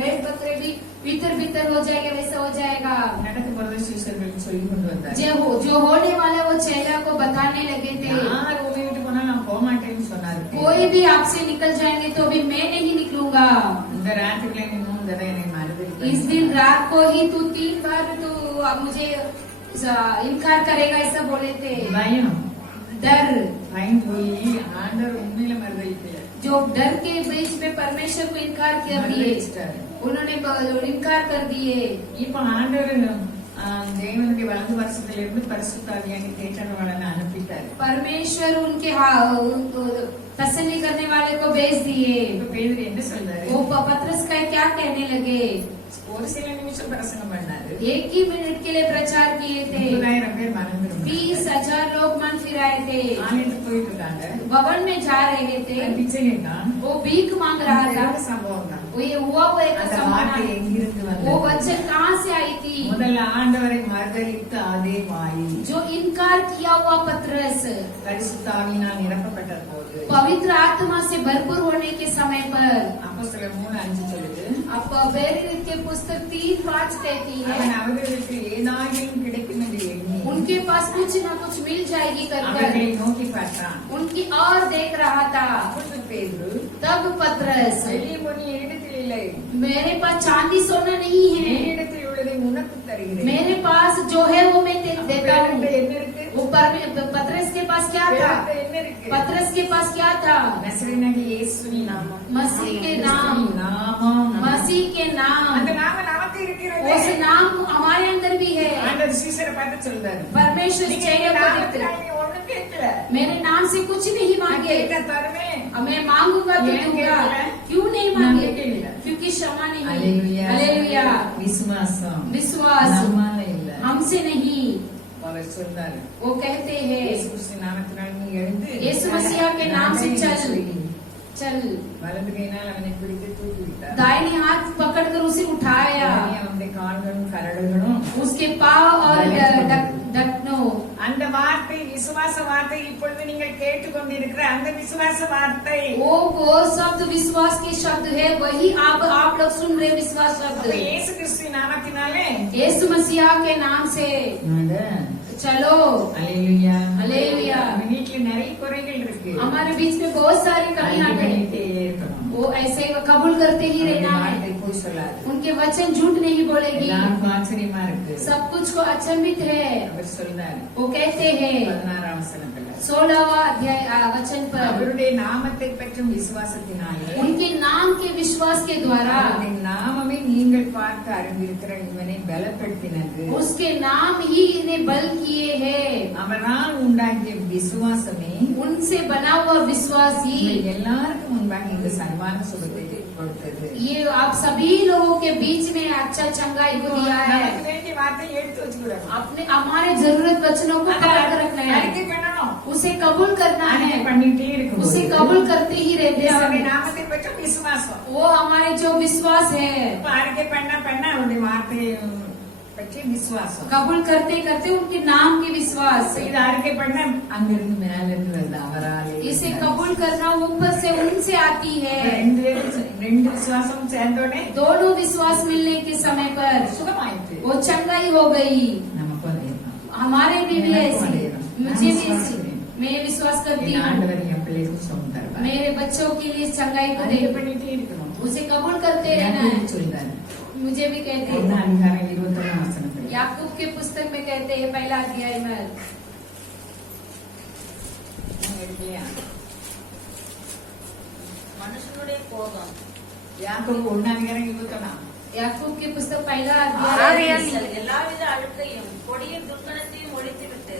भेड़ बकरे भी भीतर भीतर हो जाएंगे, वैसा हो जाएगा। நடக்க போறத சீஷர்கள் சொல்லி கொண்டு வந்தாரு. जो होने वाला वो चेला को बताने लगे थे। யார் உங்களை விட்டு போனா நான் போக மாட்டேன்னு சொன்னாரு. कोई भी आपसे निकल जाएंगे तो भी मैं नहीं निकलूंगा। இந்த ராத்திரில நீ 3 தடவை என்னை மறந்துருக்க. इस दिन रात को ही तू 3 बार तू मुझे इनकार करेगा, ऐसा बोले थे। பயம் डर, பயந்து போய் ஆண்டவர் உண்மையில மறந்துருக்கல. जो डर के बीच में परमेश्वर को इनकार कर दिए, उन्होंने इनकार कर दिए। இப்ப ஆண்டவர் தேவனுடைய வலது வருஷத்திலிருந்து பரிசுத்தாவியான தேற்றவாளனை அனுப்பிட்டாரு. परमेश्वर उनके तसल्ली करने वाले को भेज दिए। இப்ப பேதுரு என்ன சொல்றாரு, वो पत्रस का क्या कहने लगे, ஒரு சில நிமிஷம் பிரசங்கம் பண்ணாரு. 1 ही मिनट के लिए प्रचार किए थे, 30,000 பேர் மறந்துருந்தாங்க. 20,000 लोग मन फिराए थे। ஆலயத்துக்கு போயிட்டு இருக்காங்க, भवन में जा रहे थे, பிச்சை கேட்டான். वो भीख मांग रहा था। சம்பவம் தான். वो ये हुआ वो एक அந்த समाना வார்த்தை है। எங்கிருந்து वो வந்தது? वचन कहाँ से आई थी, முதல்ல ஆண்டவரை மறுதலித்த அதே வாய் जो इनकार किया हुआ पत्रस பரிசுத்தாவினால் நிரப்பப்பட்ட போது पवित्र आत्मा से भरपूर होने के समय पर, அப்போஸ்தலர் 3:5 சொல்லுது, अब प्रेरित के पुस्तक 3:5 कहती है, அவன் அவர்களுக்கு ஏதாகிலும் கிடைக்கும் என்று எண்ணி उनके पास कुछ न कुछ मिल जाएगी कर அவர்களை நோக்கி பார்த்தான். उनकी और देख रहा था। அப்பொழுது பேதுரு, तब पत्रस, வெள்ளி பொன்னி என்னிடத்தில் இல்லை, मेरे पास चांदी सोना नहीं है, என்னிடத்தில் உள்ளதை உனக்கு தருகிறேன். मेरे पास जो है वो मैं देता हूँ। பேதுருட்ட என்ன இருக்கு? वो पत्रस के पास क्या था, பேதுருட்ட என்ன இருக்கு? पत्रस के पास क्या था, நசரேயனாகிய இயேசுவின் நாமம். मसीह के नाम, நாமம். मसीह के नाम, அந்த நாமம் நமக்கு இருக்கிறது. उस नाम हमारे अंदर भी है। ஆண்டவர் சீசரை பார்த்து சொல்றாரு, परमेश्वर நீங்க चेले என் को நாமத்தில் देखते, நீ ஒண்ணும் கேட்கல, मेरे नाम से कुछ नहीं நான் मांगे, கேட்க தருவேன். मैं मांगूंगा तो ஏன் दूंगा। கேட்கல? क्यों नहीं நான் मांगे, கேட்கல. क्योंकि क्षमा नहीं। அல்லேலூயா. हालेलुया। விசுவாசம் विश्वास நம்மால இல்ல. हमसे नहीं, அவர் சொல்றாரு, वो कहते இயேசு हैं கிறிஸ்து நாமத்தினால் நீ எழுந்து यीशु मसीह के नाम से चल, चल। வலது கையினால் அவனை பிடித்து தூக்கி விட்டார். दाहिने हाथ पकड़कर उसे उठाया, அவனுடைய கால்களும் கரடுகளும் उसके पाँव और ढकनों। அந்த வார்த்தை விசுவாச வார்த்தை, இப்பொழுது நீங்கள் கேட்டுக்கொண்டிருக்கிற அந்த விசுவாச வார்த்தை. वो शब्द विश्वास के शब्द है, वही आप लोग सुन रहे विश्वास அப்ப शब्द। இயேசு கிறிஸ்து நாமத்தினாலே यीशु मसीह के नाम से चलो। அல்லேலூயா. அல்லேலூயா. நம்ம வீட்டுல நிறைய குறைகள் இருக்கு, हमारे बीच में बहुत सारी कमियां हैं, பண்ணிட்டே இருக்கணும். वो ऐसे कबूल करते ही அவருடைய रहना है। வார்த்தை போய் சொல்லாது. उनके वचन झूठ नहीं बोलेगी। எல்லாருக்கும் ஆச்சரியமா இருக்கு. सब कुछ को अचंभित है। அவர் சொல்றாரு वो कहते हैं 16ஆம் வசனத்துல, 16वां अध्याय वचन पर, அவருடைய நாமத்தை பற்றும் விசுவாசத்தினாலே उनके नाम के विश्वास के द्वारा, அவருடைய நாமமே நீங்கள் பார்த்து அறிந்திருக்கிற இவனை பலப்படுத்தினது. उसके नाम ही इन्हें बल किए हैं। அவனால் உண்டாகிய விசுவாசமே उनसे बना हुआ विश्वास ही உங்கள் எல்லாருக்கும் முன்பாக இந்த சர்வான சுகத்தை கொடுத்தது. ये आप सभी लोगों के बीच में अच्छा चंगाई को दिया है। நமக்கு வேண்டிய வார்த்தையை எடுத்து வச்சுக்கூடாது, अपने हमारे जरूरत वचनों को पकड़ कर रखना है, அறிக்கை பண்ணணும், उसे कबूल करना அறிக்கை है, பண்ணிட்டே இருக்கணும். उसे कबूल करते ही रहते அவருடைய हैं। நாமத்தை பற்றும் விசுவாசம். वो हमारे जो विश्वास है, இப்ப அறிக்கை பண்ண அவருடைய வார்த்தையை பற்றி விசுவாசம். कबूल करते करते उनके नाम के विश्वास, இது அறிக்கை பண்ண அங்கிருந்து மேல இருந்து வருது அவராலே. इसे कबूल करना ऊपर से उनसे आती है। ரெண்டு விசுவாசம் சேர்ந்தோடனே दोनों विश्वास मिलने के समय पर சுகமாயிட்டு वो चंगाई हो गई। நமக்கு வந்து हमारे भी ऐसी, मुझे भी ऐसी, मैं विश्वास करती என் हूँ, ஆண்டவர் என் பிள்ளைக்கு சுகம் தருவார். मेरे बच्चों के लिए चंगाई को அறிக்கை दे, பண்ணிட்டே இருக்கணும். उसे कबूल करते रहना है। சொல்றாரு मुझे भी कहते 1 हैं அதிகாரம் 21ஆம் வசனத்துல, याकूब के पुस्तक में कहते हैं पहला अध्याय में எடுக்கலையா? மனுஷனுடைய கோபம் யாக்கோபு 1:21 याकूब के पुस्तक पहला ஆகையால் अध्याय நீங்கள் எல்லாவித அழுக்கையும் கொடிய துர்க்கணத்தையும் ஒழித்துவிட்டு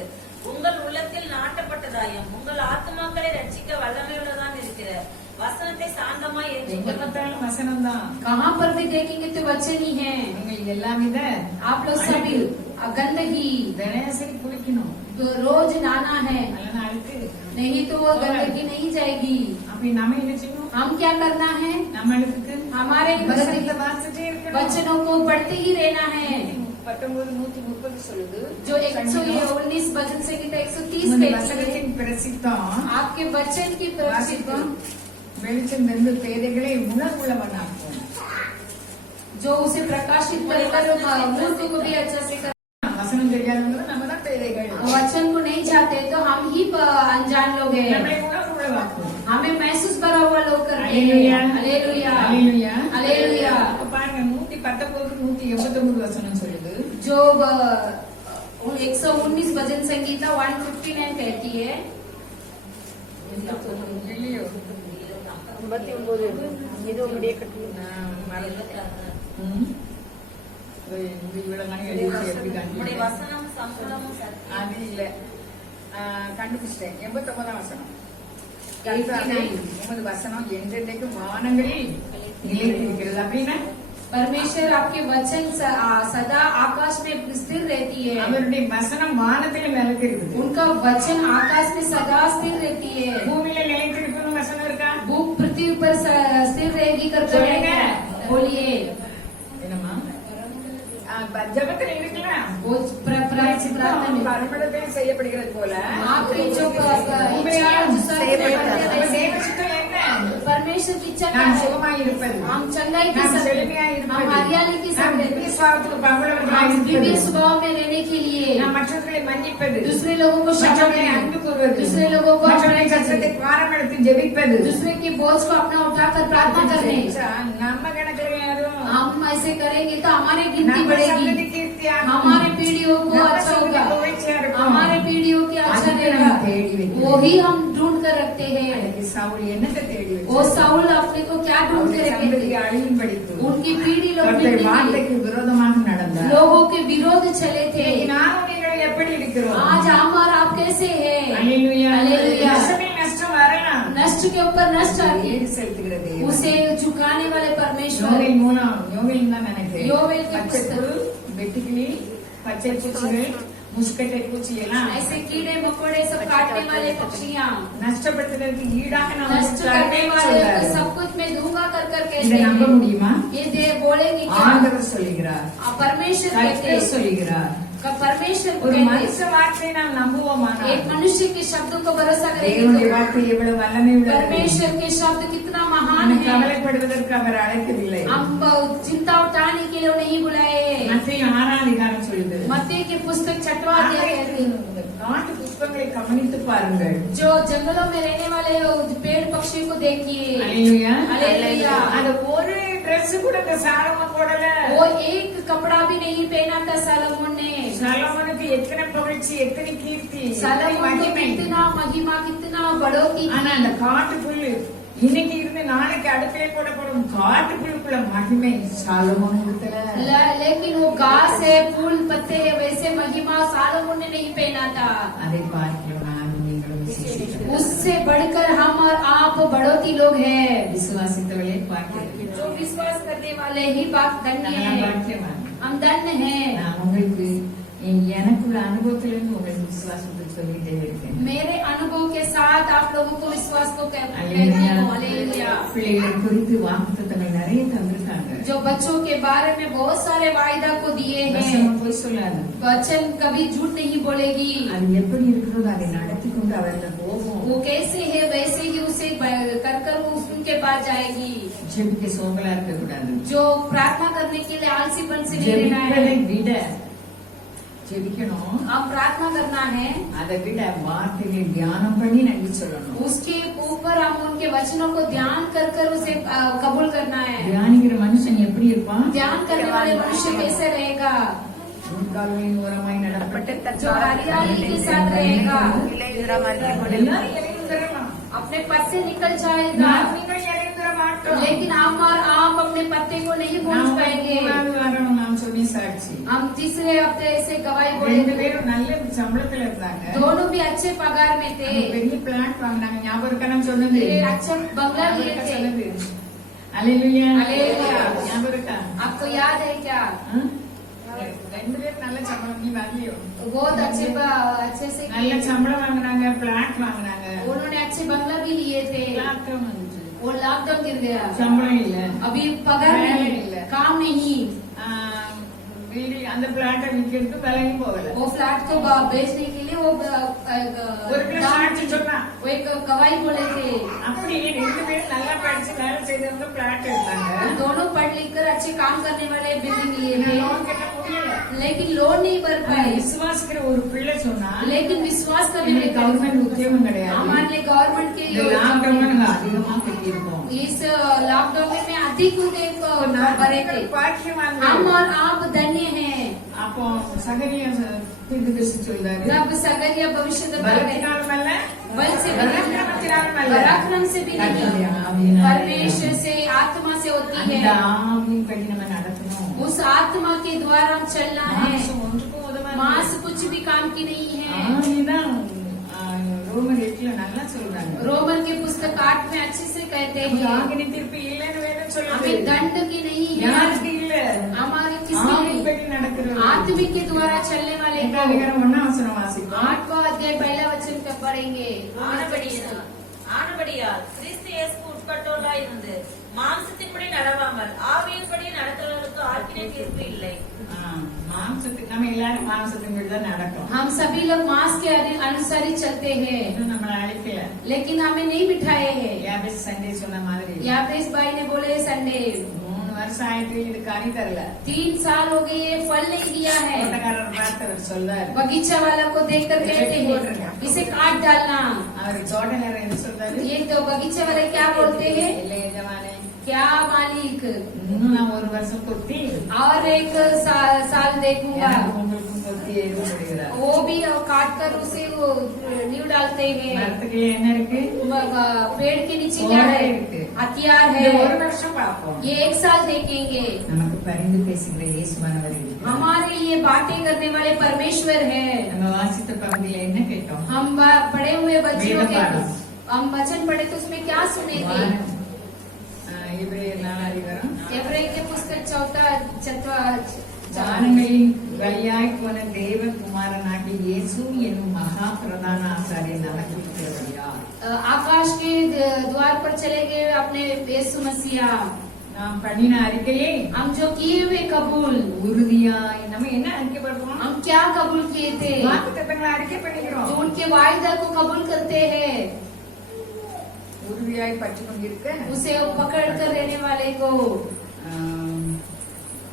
உங்கள் உள்ளத்தில் நாட்டப்பட்டதாயும் உங்கள் ஆத்துமாக்களை ரட்சிக்க வல்லமையுள்ளதான் இருக்கிற வசனத்தை சாந்தமாய் எங்க ஏற்றுக்கொள்ளுங்கள். பார்த்தாலும் வசனம் தான். कहाँ पर भी देखेंगे तो वचन ही है। நீங்கள் எல்லாமே தான். आप लोग सभी गंदगी தினசரி குளிக்கணும். तो रोज नहाना है, அல்லனா அழுக்கு. नहीं तो वो गंदगी नहीं जाएगी। அப்ப நாம என்ன செய்யணும்? हम क्या करना है? நம்மளுக்கு हमारे வசனத்தை வாசிச்சுட்டே இருக்கணும். वचनों को पढ़ते ही रहना है। 19:130 சொல்லுது, जो 119 भजन संगीता 130 உன் कहती है, வசனத்தின் பிரசித்தம் आपके वचन की प्रसिद्धि வெளிச்சம் இருந்து பேதைகளை உணர்வுள்ளவனாக்கும். जो उसे प्रकाशित कर मूर्ख को भी अच्छा से कर। வசனம் தெரியாதவங்க நம்ம தான் பேதைகள். वचन को नहीं चाहते तो हम ही अनजान लोग हैं। நம்மை உணர்வுள்ளவாக்கும். हमें महसूस भरा हुआ लोग करते हैं। Hallelujah, hallelujah, hallelujah, hallelujah. அப்ப பாருங்க 119 189 வசனம் சொல்லுது. जो 119 भजन संगीता 159 कहती है, இல்லையோ? 89 இது உங்களுடைய கட்டளை. ம். இந்த இவ்வளவு நாள் எழுதி எப்படி உம்முடைய காண்பீங்க? வசனம் சம்பளமும் சத்தியம். அது இல்ல. கண்டுபிடிச்சிட்டேன். 89 வசனம். 89. உமது வசனம் என்றென்றைக்கும் வானங்களில் நிலைத்திருக்கிறது. அப்படின்னா परमेश्वर आपके वचन सदा आकाश में स्थिर रहती है। அவருடைய வசனம் வானத்தில் நிலைத்திருக்குது. उनका वचन आकाश में सदा स्थिर रहती है। பூமியில நிலைத்திருக்கணும் வசனம் இருக்கா? भूख पृथ्वी पर स्थिर रहेगी करके சொல்லுங்க. बोलिए। என்னம்மா? ஜபத்துல இருக்கலாம். वो प्रार्थना में பரமண்டலத்தில் செய்யப்படுகிறது போல आपके जो परमेश्वर की इच्छा क्या நாம் है? சுகமாய் இருப்பது, हम चंगाई की நாம் सब, செழுமையாய் हम இருப்பது, हरियाली की நாம் सब, திவ்ய சுபாவத்துக்கு பங்குள்ளவர்களாய் हम दिव्य இருப்பது, स्वभाव में रहने के लिए நாம் மற்றவர்களை மன்னிப்பது, दूसरे लोगों को क्षमा மற்றவர்களை करना, அன்பு கூறுவது, दूसरे लोगों को மற்றவர்களை अपना கஷ்டத்தை பாரமெடுத்து ஜெபிப்பது. दूसरे के बोझ को अपना उठाकर प्रार्थना करने। நம்ம கணக்குல யாரும் हम ऐसे करेंगे तो हमारे गिनती நம்ம बढ़ेगी, சந்ததி கீர்த்தியாகும். हमारे पीढ़ियों को நம்ம अच्छा சந்ததி होगा, புகழ்ச்சியா இருக்கும். हमारे पीढ़ियों की अच्छा அதுக்கு रहेगा। நம்ம தேடி வைக்கணும். वो ही हम ढूंढ कर रखते हैं। அதுக்கு சவுல் என்னத்தை தேடி वो வச்சார்? साउल अपने को क्या ढूंढ அவருடைய के சந்ததி रखे थे? அழியும்படிக்கு उनकी पीढ़ी लोग அவருடைய मिटने के लिए வார்த்தைக்கு விரோதமாக நடந்தார். लोगों के विरोध चले थे। நானும் நீங்கள் எப்படி இருக்கிறோம்? आज हम और आप कैसे हैं? அல்லேலூயா. அல்லேலூயா। நஷ்டமே நஷ்டம் வரலாம். नष्ट के ऊपर नष्ट आती है, ஈடு செலுத்துகிற தேவன். उसे झुकाने वाले परमेश्वर। யோவேல் 3 யோவேல் தான் நினைக்கிறேன். யோவேல் के பச்சை पुस्तक। புழு, வெட்டுக்கிளி, பச்சை பூச்சிகள், முஸ்கட்டை பூச்சி எல்லாம் ऐसे कीड़े मकोड़े सब काटने वाले पक्षियाँ, நஷ்டப்படுத்துறதுக்கு ஈடாக நான் नष्ट உங்களுக்கு करने தருவேன்னு वाले को சொல்றாரு. सब कुछ मैं दूंगा कर कर இதை कहते நம்ப हैं। முடியுமா? ये दे बोलेंगे क्या? ஆண்டவர் சொல்லுகிறார், परमेश्वर कहते கர்த்தர் हैं, சொல்லுகிறார். परमेश्वर ஒரு कहते மனுஷ हैं, வார்த்தையை நாம் நம்புவோமானால் एक मनुष्य के शब्दों को भरोसा தேவனுடைய करेंगे வார்த்தை எவ்வளவு வல்லமை உள்ளது. परमेश्वर के शब्द कितना महान நம்மை है। கவலைப்படுவதற்கு அவர் அழைக்கவில்லை. हम चिंता उठाने के लिए नहीं बुलाए। மத்தேயு 6ஆம் அதிகாரம் சொல்லுது. मत्ती की पुस्तक 6वां अध्याय कहती है, காட்டு புஷ்பங்களை கவனித்து பாருங்கள். जो जंगलों में रहने वाले पेड़ पक्षी को देखिए। அல்லேலூயா. हालेलुया। அது ஒரு Dress கூட இந்த சாலமோன் போடல. वो एक कपड़ा भी नहीं पहना था सालोमोन ने। சாலமோனுக்கு எத்தனை புகழ்ச்சி, எத்தனை கீர்த்தி, எத்தனை सालोमोन को மகிமை. कितना महिमा, कितना बढ़ोतरी ஆனா அந்த காட்டு புல்லு இன்னைக்கு இருந்து நாளைக்கு அடுப்பிலே போடப்படும் காட்டு புல்லுக்குள்ள மகிமை சாலமோன் கொடுத்தல. लेकिन वो घास है, फूल पत्ते है, वैसे महिमा सालोमोन ने नहीं पहना था। அதை பார்க்கிறோம் நானும் நீங்களும் விசேஷிக்கிறோம். उससे बढ़कर हम और आप बढ़ोती लोग हैं। விசுவாசித்தவளே பார்க்கிறோம். जो विश्वास करने वाले ही बात धन्य நாங்கெல்லாம் है, பாக்கியவான். हम धन्य हैं। நான் உங்களுக்கு எனக்குள்ள அனுபவத்திலிருந்து உங்களுக்கு விசுவாசத்தை சொல்லிட்டே இருக்கேன். मेरे अनुभव के साथ आप लोगों को विश्वास को कहती அல்லேலூயா. हूँ। हालेलुया। பிள்ளைகளை குறித்து வாக்குத்தத்தங்கள் நிறைய தந்திருக்காங்க. जो बच्चों के बारे में बहुत सारे वायदा को दिए हैं। வசனம் பொய் சொல்லாது. वचन कभी झूठ नहीं बोलेगी। அது எப்படி இருக்கிறதோ அதை நடத்தி கொண்டு அவர்கள் போகும். वो कैसे है वैसे ही उसे कर कर वो उनके पास जाएगी। ஜெபிக்க சோம்பலா இருக்க கூடாது. जो प्रार्थना करने के लिए आलसीपन से नहीं रहना ஜெபிப்பதை है। விட ஜெபிக்கணும். अब प्रार्थना करना है, அதை விட வார்த்தையை தியானம் பண்ணி நன்றி சொல்லணும். उसके ऊपर हम उनके वचनों को ध्यान कर कर उसे कबूल करना है। தியானிக்கிற மனுஷன் எப்படி இருப்பான்? ध्यान करने वाले मनुष्य कैसे रहेगा? ஊர்கால்களின் ஓரமாய் நடப்பட்டு जो हरियाली के साथ रहेगा இல்லை இதுரா மாதிரி கொண்டு எல்லாரும் இலையுதிரலாம். अपने पत्ते से निकल जाएगा நான் நீங்கள் இலையுதிர மாட்டோம். लेकिन हम और आप अपने पत्ते को नहीं पहुंच நாம் पाएंगे। மூணாவது வாரம் நாம் சொல்லி சாட்சி. हम तीसरे हफ्ते से गवाही ரெண்டு बोलेंगे। பேரும் நல்ல சம்பளத்துல இருந்தாங்க. दोनों भी अच्छे पगार में थे। பெரிய பிளாட் வாங்கினாங்க. ஞாபகம் இருக்கா நான் சொன்னது? ये अच्छा बंगला लिए थे। சொன்னது. அல்லேலூயா. அல்லேலூயா. ஞாபகம் இருக்கா? आपको याद है क्या? ரெண்டு பேரும் நல்ல சம்பளம். நீ வரலையோ? बहुत अच्छे से நல்ல किए। சம்பளம் வாங்கினாங்க, பிளாட் வாங்கினாங்க. उन्होंने अच्छे बंगला भी लिए थे। லாக்டவுன் வந்துச்சு. वो लॉकडाउन गिर गया, சம்பளம் இல்ல. अभी पगार வேலை नहीं, இல்ல. काम नहीं। வீடு அந்த பிளாட்டை விற்கிறது விலையும் போகல. वो फ्लैट को बेचने के लिए वो ஒரு பிள்ளை சாட்சி சொன்னா. वो एक गवाही बोले थे। அப்படி ரெண்டு பேரும் நல்லா படிச்சு வேலை செய்தவங்க பிளாட் எடுத்தாங்க. दोनों पढ़ लिख कर अच्छे काम करने वाले बिल्डिंग लिए थे, லோன் கட்ட முடியல. लेकिन लोन नहीं भर पाए। விசுவாசிக்கிற ஒரு பிள்ளை சொன்னா लेकिन विश्वास करने எனக்கு में கவர்மெண்ட் உத்தியோகம் கிடையாது. हमारे लिए गवर्नमेंट के இந்த லாக்டவுன் நாங்க அதிகமா கட்டியிருக்கோம். इस लॉकडाउन में मैं अधिक भरे थे। பாக்கியவான் हम और आप धन्य हैं। அப்போ சகரியா தீர்க்கதரிசி சொல்றாரு, जब सगरिया भविष्य பலத்தினாலும் அல்ல, बल से பராக்கிரமத்தினாலும் அல்ல, पराक्रम से भी नहीं, கர்த்தருடைய ஆவியினாலே. परमेश्वर से आत्मा से होती அந்த है। ஆவியின் படி நம்ம நடக்கணும். उस आत्मा के द्वारा हम चलना है। மாம்சம் ஒன்றுக்கும் உதவாது. मांस कुछ भी काम की नहीं है। ஆவிதான் ரோமர் 8ல நல்லா சொல்றாங்க. रोमन के पुस्तक 8 में अच्छे से कहते நமக்கு हैं ஆக்கினை தீர்ப்பு இல்லைன்னு வேதம் சொல்லுது. हमें दंड की नहीं है, யாருக்கு இல்ல? हमारे किसके नहीं, ஆவியின்படி நடக்கிறது. आत्मिक के द्वारा चलने वाले को। அதிகாரம் 1 வசனம் வாசிப்போம். 8वां अध्याय पहला वचन का पढ़ेंगे। ஆனபடியால் கிறிஸ்து இயேசுக்கு உட்பட்டோராய் இருந்து மாம்சத்தின்படி நடவாமல் ஆவியின்படி நடக்கிறவர்களுக்கு ஆக்கினை தீர்ப்பு இல்லை. மாம்சத்துக்கு நம்ம எல்லாரும் மாம்சத்தின்படி தான் நடக்கும். हम सभी लोग मांस के अनुसार ही चलते हैं, இன்னும் நம்மளை அழைக்கல. लेकिन हमें नहीं बिठाए हैं। யாபேஸ் சண்டே சொன்ன மாதிரி याबेस भाई ने बोले संडे 3 வருஷம் ஆயிட்டு இது கனி தரல. 3 साल हो गए, ये फल नहीं दिया है। தோட்டக்காரர் பார்த்தவர் சொல்றாரு, बगीचा वाला को देखकर कहते हैं इसे काट डालना। அவர் தோட்டக்காரர் என்ன சொல்றாரு, ये तो बगीचे वाले क्या बोलते हैं, இல்லை எஜமானே, क्या मालिक, இன்னும் நான் 1 வருஷம் கொத்தி और एक साल देखूंगा। எனக்கு உங்களுக்கும் கொத்தி எது முடிகிறார். वो भी काट कर उसे वो नींव डालते हैं। மரத்துக்கு என்ன இருக்கு? पेड़ के नीचे क्या है, हथियार இந்த है। 1 வருஷம் பார்ப்போம். ये 1 साल देखेंगे। நமக்கு பரிந்து பேசுகிற இயேசுவானவர் இருக்கிறார். हमारे लिए बातें करने वाले परमेश्वर है। நம்ம வாசித்த பகுதியில என்ன கேட்டோம்? हम पढ़े हुए बच्चों के वेद हम वचन पढ़े तो उसमें क्या सुने थे, இப்ரேயர் 4 அதிகாரம், एब्राय के पुस्तक 4 வானங்களின் வழியாய் போன தேவகுமாரனாகிய இயேசு என்னும் மகா பிரதான ஆசாரியர் நமக்கு இருக்கிறபடியால் आकाश के द्वार पर चले गए अपने यीशु मसीहा। நாம் பண்ணின அறிக்கையை हम जो किए हुए कबूल, உறுதியாய் நம்ம என்ன அறிக்கை பண்ணுவோம்? हम क्या कबूल किए थे, வாக்குத்தத்தங்களை அறிக்கை जो பண்ணிக்கிறோம். उनके वायदा को कबूल करते हैं, உறுதியாய் பற்றி கொண்டிருக்க उसे पकड़ कर रहने वाले को।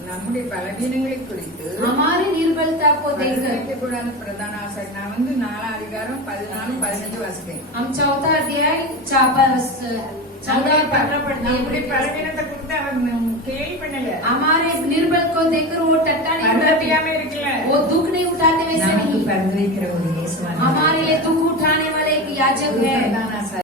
நம்முடைய பலவீனங்களை குறித்து हमारी निर्बलता को देखकर கூடாத பிரதான ஆசாரியர். நான் வந்து 4 அதிகாரம் 14 15 வாசிப்பேன். हम 4 अध्याय 14 और 15 पढ़ते நம்முடைய हैं। பலவீனத்தை குறித்து அவன் கேள்வி பண்ணல. हमारे निर्बल को देखकर वो टट्टा नहीं उठाते, பரிதபியாம இருக்கல. वो दुख नहीं उठाते, वैसे நமக்கு नहीं। பரிந்துரைக்கிற ஒரு இயேசுவானவர் हमारे लिए दुख उठाने वाले एक याजक है। பிரதான ஆசாரியர்.